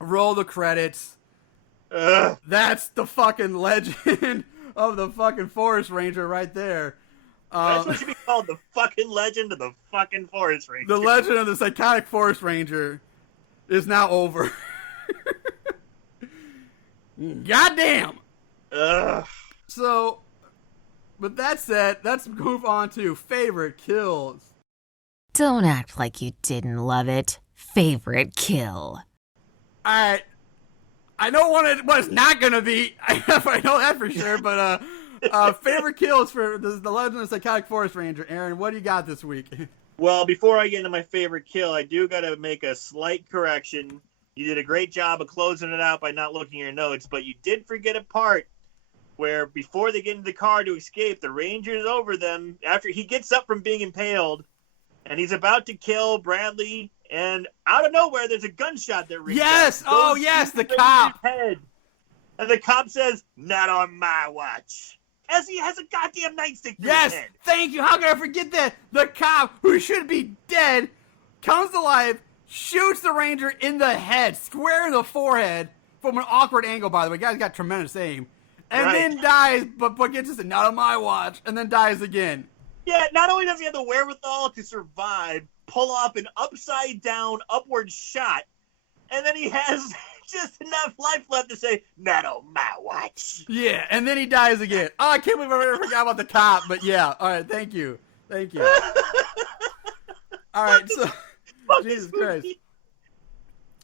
roll the credits. That's the fucking legend of the fucking Forest Ranger right there. That's what should be called, the fucking legend of the fucking Forest Ranger. The legend of the Psychotic Forest Ranger is now over. Goddamn. So, with that said, let's move on to favorite kills. Don't act like you didn't love it. Favorite kill. Alright. I know what it was not gonna be. I know that for sure, but favorite kills for the Legend of Psychotic Forest Ranger. Aaron, what do you got this week? Well, before I get into my favorite kill, I do gotta make a slight correction. You did a great job of closing it out by not looking at your notes, but you did forget a part where before they get into the car to escape, the Ranger's over them after he gets up from being impaled, and he's about to kill Bradley. And out of nowhere, there's a gunshot that rings Yes! out. Oh, yes, the cop! Head. And the cop says, "Not on my watch." As he has a goddamn nightstick to Yes! his head. Thank you! How could I forget that? The cop, who should be dead, comes to life, shoots the Ranger in the head, square in the forehead, from an awkward angle, by the way. Guy's got tremendous aim. And then dies, but gets just not on my watch, and then dies again. Yeah, not only does he have the wherewithal to survive, pull off an upside-down upward shot, and then he has just enough life left to say, "Not on my watch." Yeah, and then he dies again. Oh, I can't believe I ever forgot about the cop, but yeah. All right, thank you. All right, so Jesus Christ.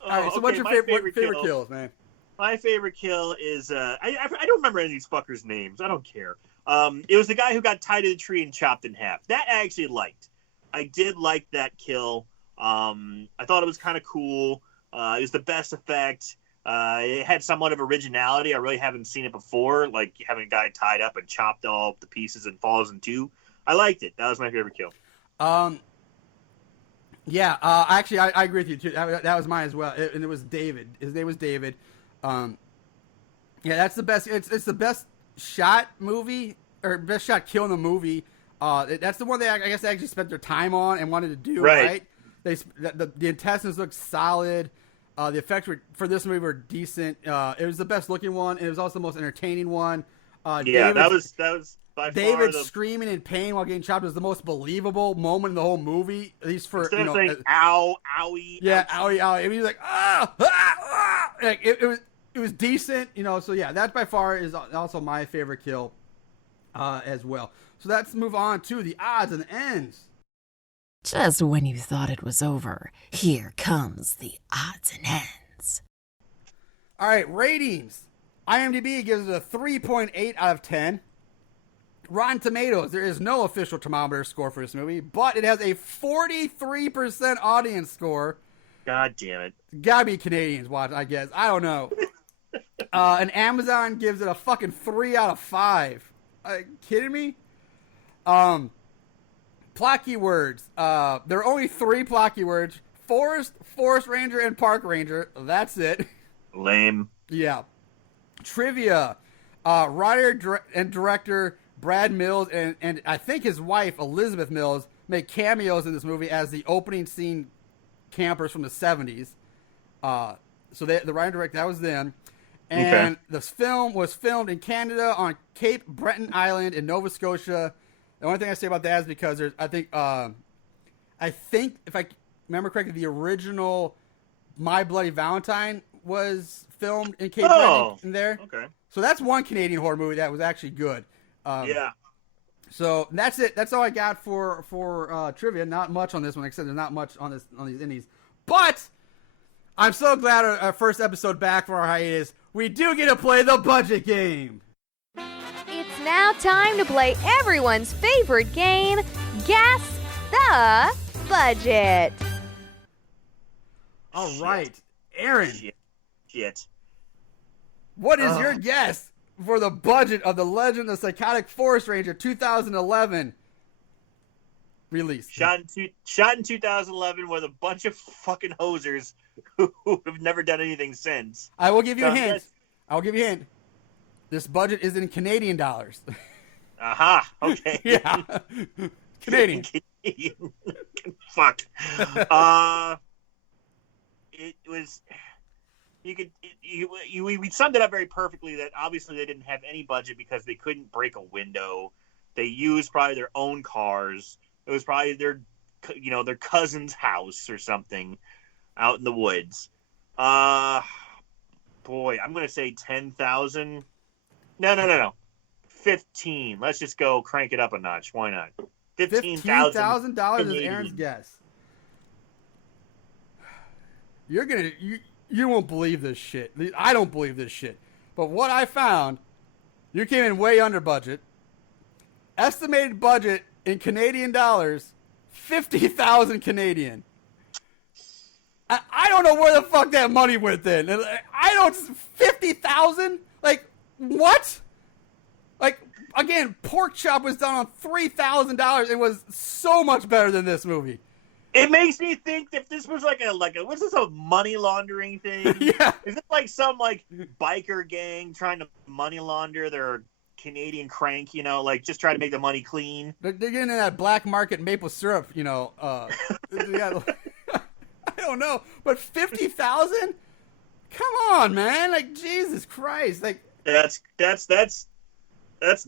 All right, so what's your favorite kills, man? My favorite kill is I don't remember any of these fuckers' names. I don't care. It was the guy who got tied to the tree and chopped in half. That I actually liked. I did like that kill. I thought it was kind of cool. It was the best effect. It had somewhat of originality. I really haven't seen it before, like having a guy tied up and chopped all up the pieces and falls in two. I liked it. That was my favorite kill. Yeah, actually, I agree with you, too. That was mine as well. And it was David. His name was David. Yeah, that's the best. It's the best shot movie, or best shot kill in the movie. That's the one I guess they actually spent their time on and wanted to do, right? The intestines look solid. The effects for this movie were decent. It was the best looking one. It was also the most entertaining one. That was by David far screaming in pain while getting chopped was the most believable moment in the whole movie. At least for instead of saying "ow, owie," yeah, owie, owie. I mean, he was like like it was decent, So yeah, that by far is also my favorite kill, as well. So let's move on to the odds and ends. Just when you thought it was over, here comes the odds and ends. All right, ratings. IMDb gives it a 3.8 out of 10. Rotten Tomatoes, there is no official thermometer score for this movie, but it has a 43% audience score. God damn it. Gotta be Canadians watching, I guess. I don't know. And Amazon gives it a fucking 3 out of 5. Are you kidding me? Plot keywords. There are only 3 plot keywords. Forest Ranger, and Park Ranger. That's it. Lame. Yeah. Trivia. Writer and director Brad Mills and I think his wife, Elizabeth Mills, make cameos in this movie as the opening scene campers from the 70s. So the writer and director, that was them. And this film was filmed in Canada on Cape Breton Island in Nova Scotia. The only thing I say about that is because I think if I remember correctly, the original My Bloody Valentine was filmed in Cape Breton in there. Okay. So that's one Canadian horror movie that was actually good. Yeah. So that's it. That's all I got for trivia. Not much on this one, like I said, there's not much on these indies. But I'm so glad our first episode back from our hiatus, we do get to play the budget game. It's now time to play everyone's favorite game, Guess the Budget. All right, Aaron. Shit. What is your guess for the budget of The Legend of the Psychotic Forest Ranger 2011 release? Shot in 2011 with a bunch of fucking hosers who have never done anything since. I will give you a hint. This budget is in Canadian dollars. Aha. Okay. Yeah. Canadian. Fuck. It was. We summed it up very perfectly that obviously they didn't have any budget because they couldn't break a window. They used probably their own cars. It was probably their cousin's house or something out in the woods. Boy, I'm gonna say 10,000. No. 15. Let's just go crank it up a notch. Why not? $15,000 is Aaron's guess. You won't believe this shit. I don't believe this shit. But what I found, you came in way under budget. Estimated budget in Canadian dollars, 50,000 Canadian. I don't know where the fuck that money went then. 50,000? Like, what? Like, again, Pork Chop was done on $3,000. It was so much better than this movie. It makes me think if this was like a what's this, a money laundering thing? Yeah. Is it like some biker gang trying to money launder their Canadian crank, just try to make the money clean? They're getting in that black market maple syrup, I don't know, but 50,000? Come on, man! Like, Jesus Christ! Like, that's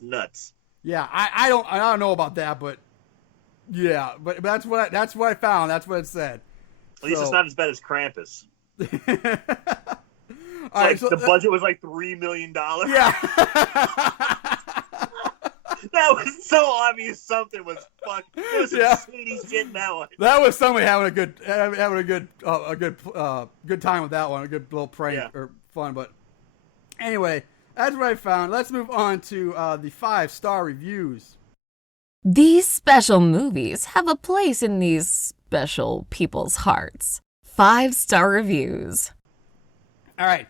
nuts. Yeah, I don't know about that, but yeah, but that's what I found. That's what it said. At least it's not as bad as Krampus. All right, so the budget was like $3 million. Yeah. That was so obvious. Something was fucked. There was some shady shit in that one. That was somebody having a good time with that one. A good little prank or fun. But anyway, that's what I found. Let's move on to the 5-star reviews. These special movies have a place in these special people's hearts. 5-star reviews. All right.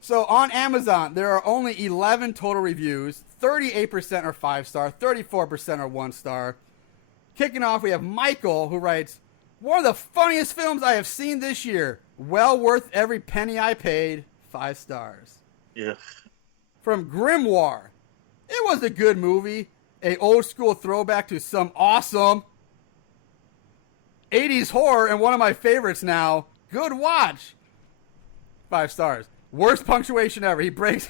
So on Amazon, there are only 11 total reviews. 38% are 5-star, 34% are 1-star. Kicking off, we have Michael, who writes, "One of the funniest films I have seen this year. Well worth every penny I paid. 5 stars." Yeah. From Grimoire, "It was a good movie. A old school throwback to some awesome 80s horror and one of my favorites now. Good watch." 5 stars. Worst punctuation ever. He breaks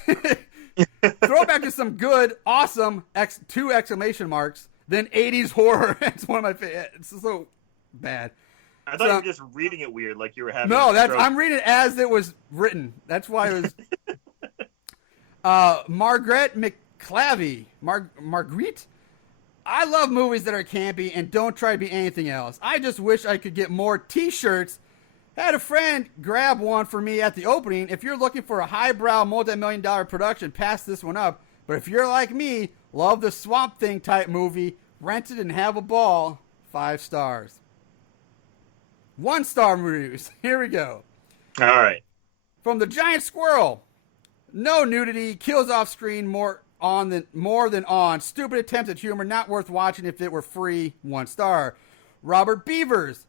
throwback to some good, awesome, 2 exclamation marks, then 80s horror. It's one of my favorites. It's so bad. I thought you were just reading it weird, like you were having. No, I'm reading it as it was written. That's why it was. Margaret McClavey. Marguerite? "I love movies that are campy and don't try to be anything else. I just wish I could get more t-shirts. Had a friend grab one for me at the opening. If you're looking for a highbrow multi-million-dollar production, pass this one up. But if you're like me, love the Swamp Thing type movie, rent it and have a ball." 5 stars. 1-star reviews. Here we go. All right. From the Giant Squirrel. "No nudity, kills off screen more than on. Stupid attempts at humor, not worth watching if it were free. 1 star. Robert Beavers.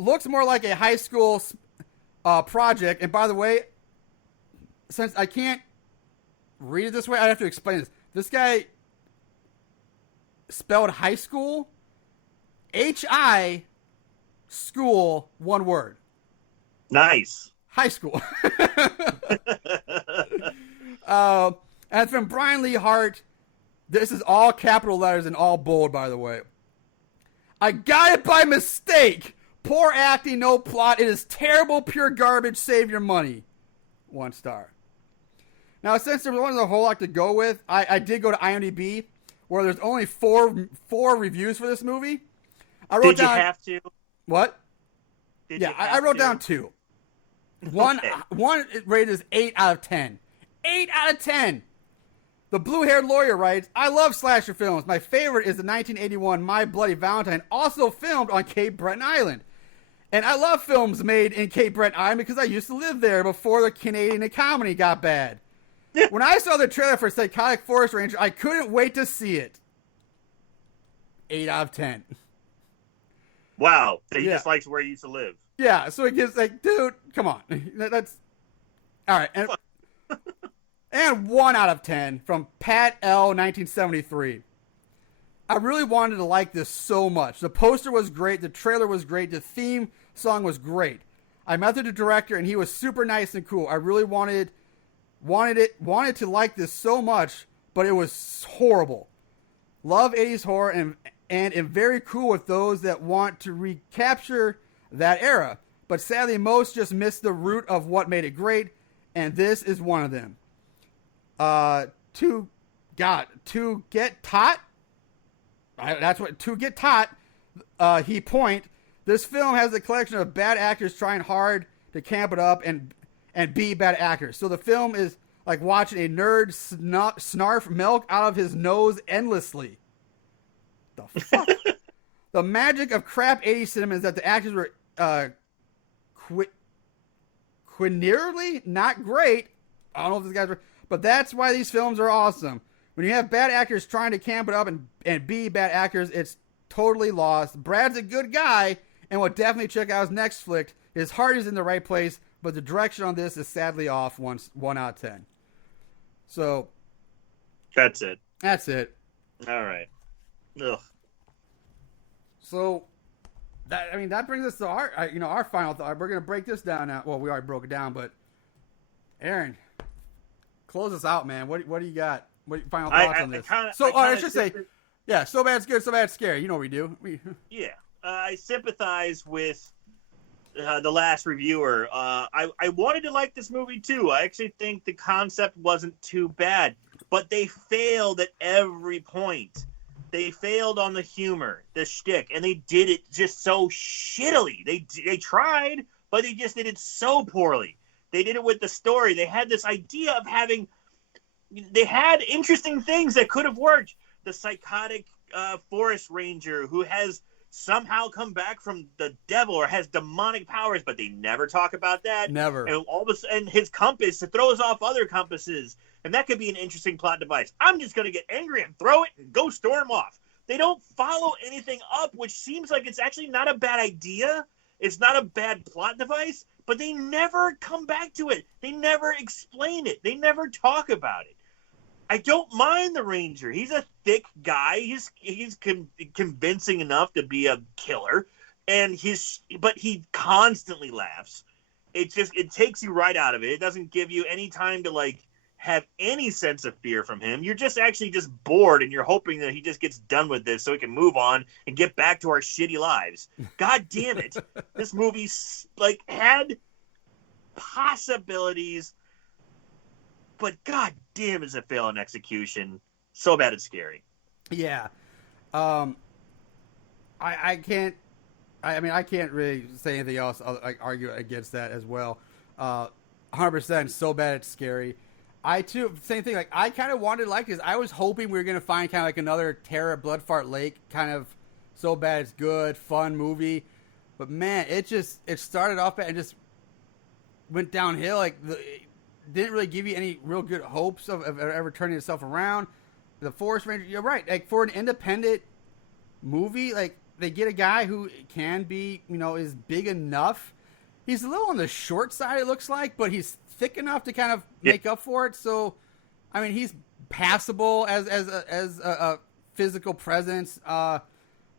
Looks more like a high school project. And by the way, since I can't read it this way, I have to explain this. This guy spelled high school, H-I, school, one word. Nice. high school. And from Brian Lee Hart, this is all capital letters and all bold, by the way. I got it by mistake. Poor acting, no plot. It is terrible, pure garbage. Save your money. 1 star. Now, since there wasn't a whole lot to go with, I did go to IMDb, where there's only four reviews for this movie. I wrote Did you down, have to? What? Did Yeah, you I have wrote to? down 2. One rated is 8 out of 10. 8 out of 10. The blue-haired lawyer writes, I love slasher films. My favorite is the 1981 My Bloody Valentine, also filmed on Cape Breton Island. And I love films made in Cape Breton Island because I used to live there before the Canadian economy got bad. When I saw the trailer for Psychotic Forest Ranger, I couldn't wait to see it. 8 out of 10. Wow. So he Yeah. just likes where he used to live. Yeah, so it gives like, dude, come on. That's all right. And 1 out of 10 from Pat L. 1973. I really wanted to like this so much. The poster was great. The trailer was great. The theme song was great. I met the director and he was super nice and cool. I really wanted to like this so much, but it was horrible. Love 80s horror and am very cool with those that want to recapture that era. But sadly, most just miss the root of what made it great, and this is one of them. To get taught. That's what to get taught. He point. This film has a collection of bad actors trying hard to camp it up and be bad actors. So the film is like watching a nerd snarf milk out of his nose endlessly. The fuck. The magic of crap 80s cinema is that the actors were quinierly not great. I don't know if these guys were, but that's why these films are awesome. When you have bad actors trying to camp it up and be bad actors, it's totally lost. Brad's a good guy and will definitely check out his next flick. His heart is in the right place, but the direction on this is sadly off. 1 out of 10. So That's it. that's it. All right. Ugh. So that brings us to our final thought. We're gonna break this down now. Well, we already broke it down, but Aaron, close us out, man. What do you got? What final thoughts on this? I should say, yeah, so bad it's good, so bad it's scary. You know what we do. Yeah, I sympathize with the last reviewer. I wanted to like this movie too. I actually think the concept wasn't too bad, but they failed at every point. They failed on the humor, the shtick, and they did it just so shittily. They tried, but they just did it so poorly. They did it with the story. They had this idea of they had interesting things that could have worked. The Psychotic Forest Ranger who has somehow come back from the devil or has demonic powers, but they never talk about that. Never. And all of a sudden, his compass throws off other compasses, and that could be an interesting plot device. I'm just going to get angry and throw it and go storm off. They don't follow anything up, which seems like it's actually not a bad idea. It's not a bad plot device, but they never come back to it. They never explain it. They never talk about it. I don't mind the Ranger. He's a thick guy. He's convincing enough to be a killer, but he constantly laughs. It takes you right out of it. It doesn't give you any time to have any sense of fear from him. You're just bored, and you're hoping that he just gets done with this so we can move on and get back to our shitty lives. God damn it! This movie had possibilities. But god damn, is it fail in execution? So bad it's scary. Yeah. I can't really say anything else. I'll argue against that as well. 100% so bad it's scary. I too, same thing. I kind of wanted to like this. I was hoping we were going to find kind of another Terror at Bloodfart Lake kind of so bad it's good, fun movie. But man, it started off bad and just went downhill. Didn't really give you any real good hopes of ever turning itself around. The Forest Ranger, you're right. For an independent movie, they get a guy who can be, is big enough. He's a little on the short side, it looks like, but he's thick enough to kind of make up for it. So, I mean, he's passable as a physical presence. But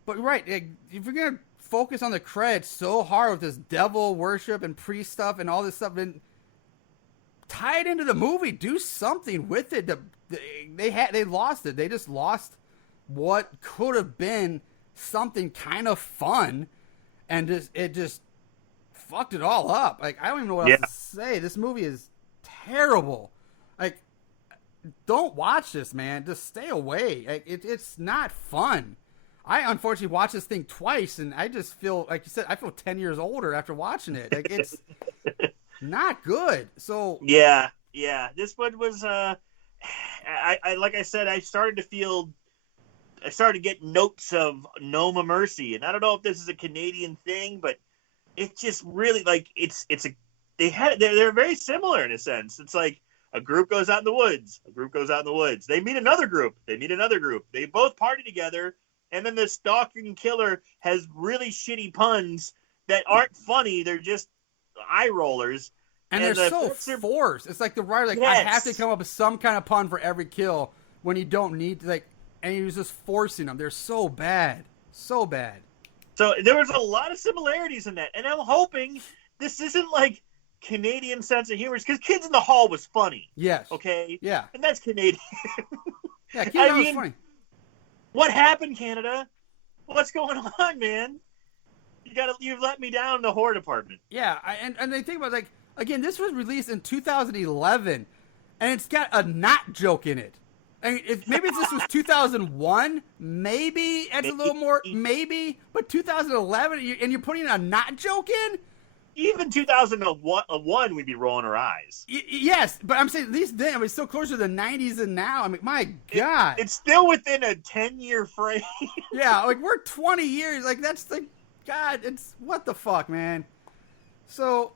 right, if you're gonna focus on the credits so hard with this devil worship and priest stuff and all this stuff, and tie it into the movie. Do something with it. They lost it. They just lost what could have been something kind of fun, and it just fucked it all up. Like, I don't even know what else to say. This movie is terrible. Like, don't watch this, man. Just stay away. Like, it's not fun. I unfortunately watched this thing twice, and I just feel, like you said, I feel 10 years older after watching it. Like, it's not good. So yeah, this one was. Like I said, I started to get notes of No Mercy, and I don't know if this is a Canadian thing, but it's just really like they're very similar in a sense. It's like a group goes out in the woods, They meet another group. They both party together. And then the stalking killer has really shitty puns that aren't funny. They're just eye rollers. And they're so forced. It's like the writer, like, I have to come up with some kind of pun for every kill when you don't need to, like, and he was just forcing them. They're so bad. So bad. So there was a lot of similarities in that. And I'm hoping this isn't like Canadian sense of humor, because Kids in the Hall was funny. Yes. Okay? Yeah. And that's Canadian. Yeah, Kids in the Hall was funny. What happened, Canada? What's going on, man? You've let me down in the horror department. Yeah, and they think about, like, again, this was released in 2011, and it's got a not joke in it. I mean, maybe if this was 2001, maybe it's a little more, maybe, but 2011, and you're putting a not joke in? Even 2001, we'd be rolling our eyes. Yes, but I'm saying at least then, it's still closer to the 90s than now. I mean, my God. It's still within a 10-year frame. Yeah, like, we're 20 years. Like, that's like, God, it's, what the fuck, man? So,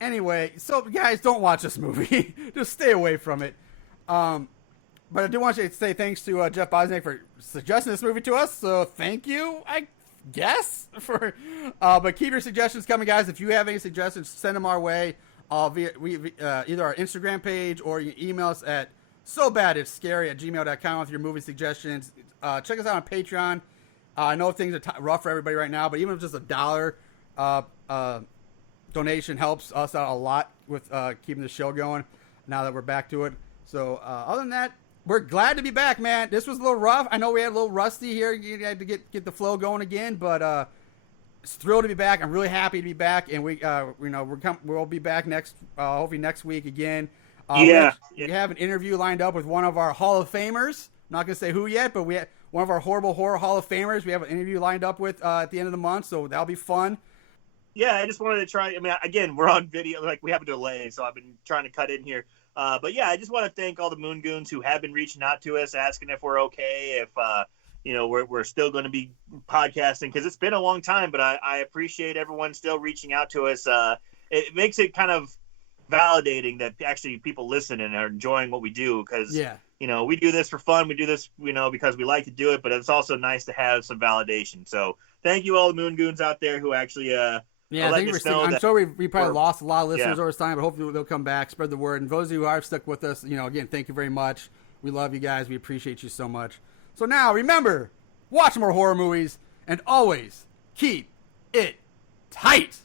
anyway, guys, don't watch this movie. Just stay away from it. But I do want you to say thanks to Jeff Bosniak for suggesting this movie to us. So, thank you, I guess. But keep your suggestions coming, guys. If you have any suggestions, send them our way via either our Instagram page, or you can email us at sobaditsscary@gmail.com with your movie suggestions. Check us out on Patreon. I know things are rough for everybody right now, but even if just $1 donation helps us out a lot with keeping the show going now that we're back to it. So other than that, we're glad to be back, man. This was a little rough. I know we had a little rusty here. You had to get the flow going again, but it's thrilled to be back. I'm really happy to be back, and we'll be back hopefully next week again. We have an interview lined up with one of our Hall of Famers. I'm not gonna say who yet, but we have one of our horrible horror Hall of Famers. We have an interview lined up with at the end of the month, so that'll be fun. Yeah, I just wanted to try. I mean, again, we're on video. Like, we have a delay, so I've been trying to cut in here. But yeah, I just want to thank all the Moongoons who have been reaching out to us, asking if we're okay, if we're still going to be podcasting, because it's been a long time. But I appreciate everyone still reaching out to us. It makes it kind of validating that actually people listen and are enjoying what we do, because we do this for fun. We do this because we like to do it, but it's also nice to have some validation. So thank you all the Moongoons out there who actually thank you for sticking. I'm sure we probably lost a lot of listeners over this time, but hopefully they'll come back, spread the word. And those of you who are stuck with us, again, thank you very much. We love you guys. We appreciate you so much. So now, remember, watch more horror movies and always keep it tight.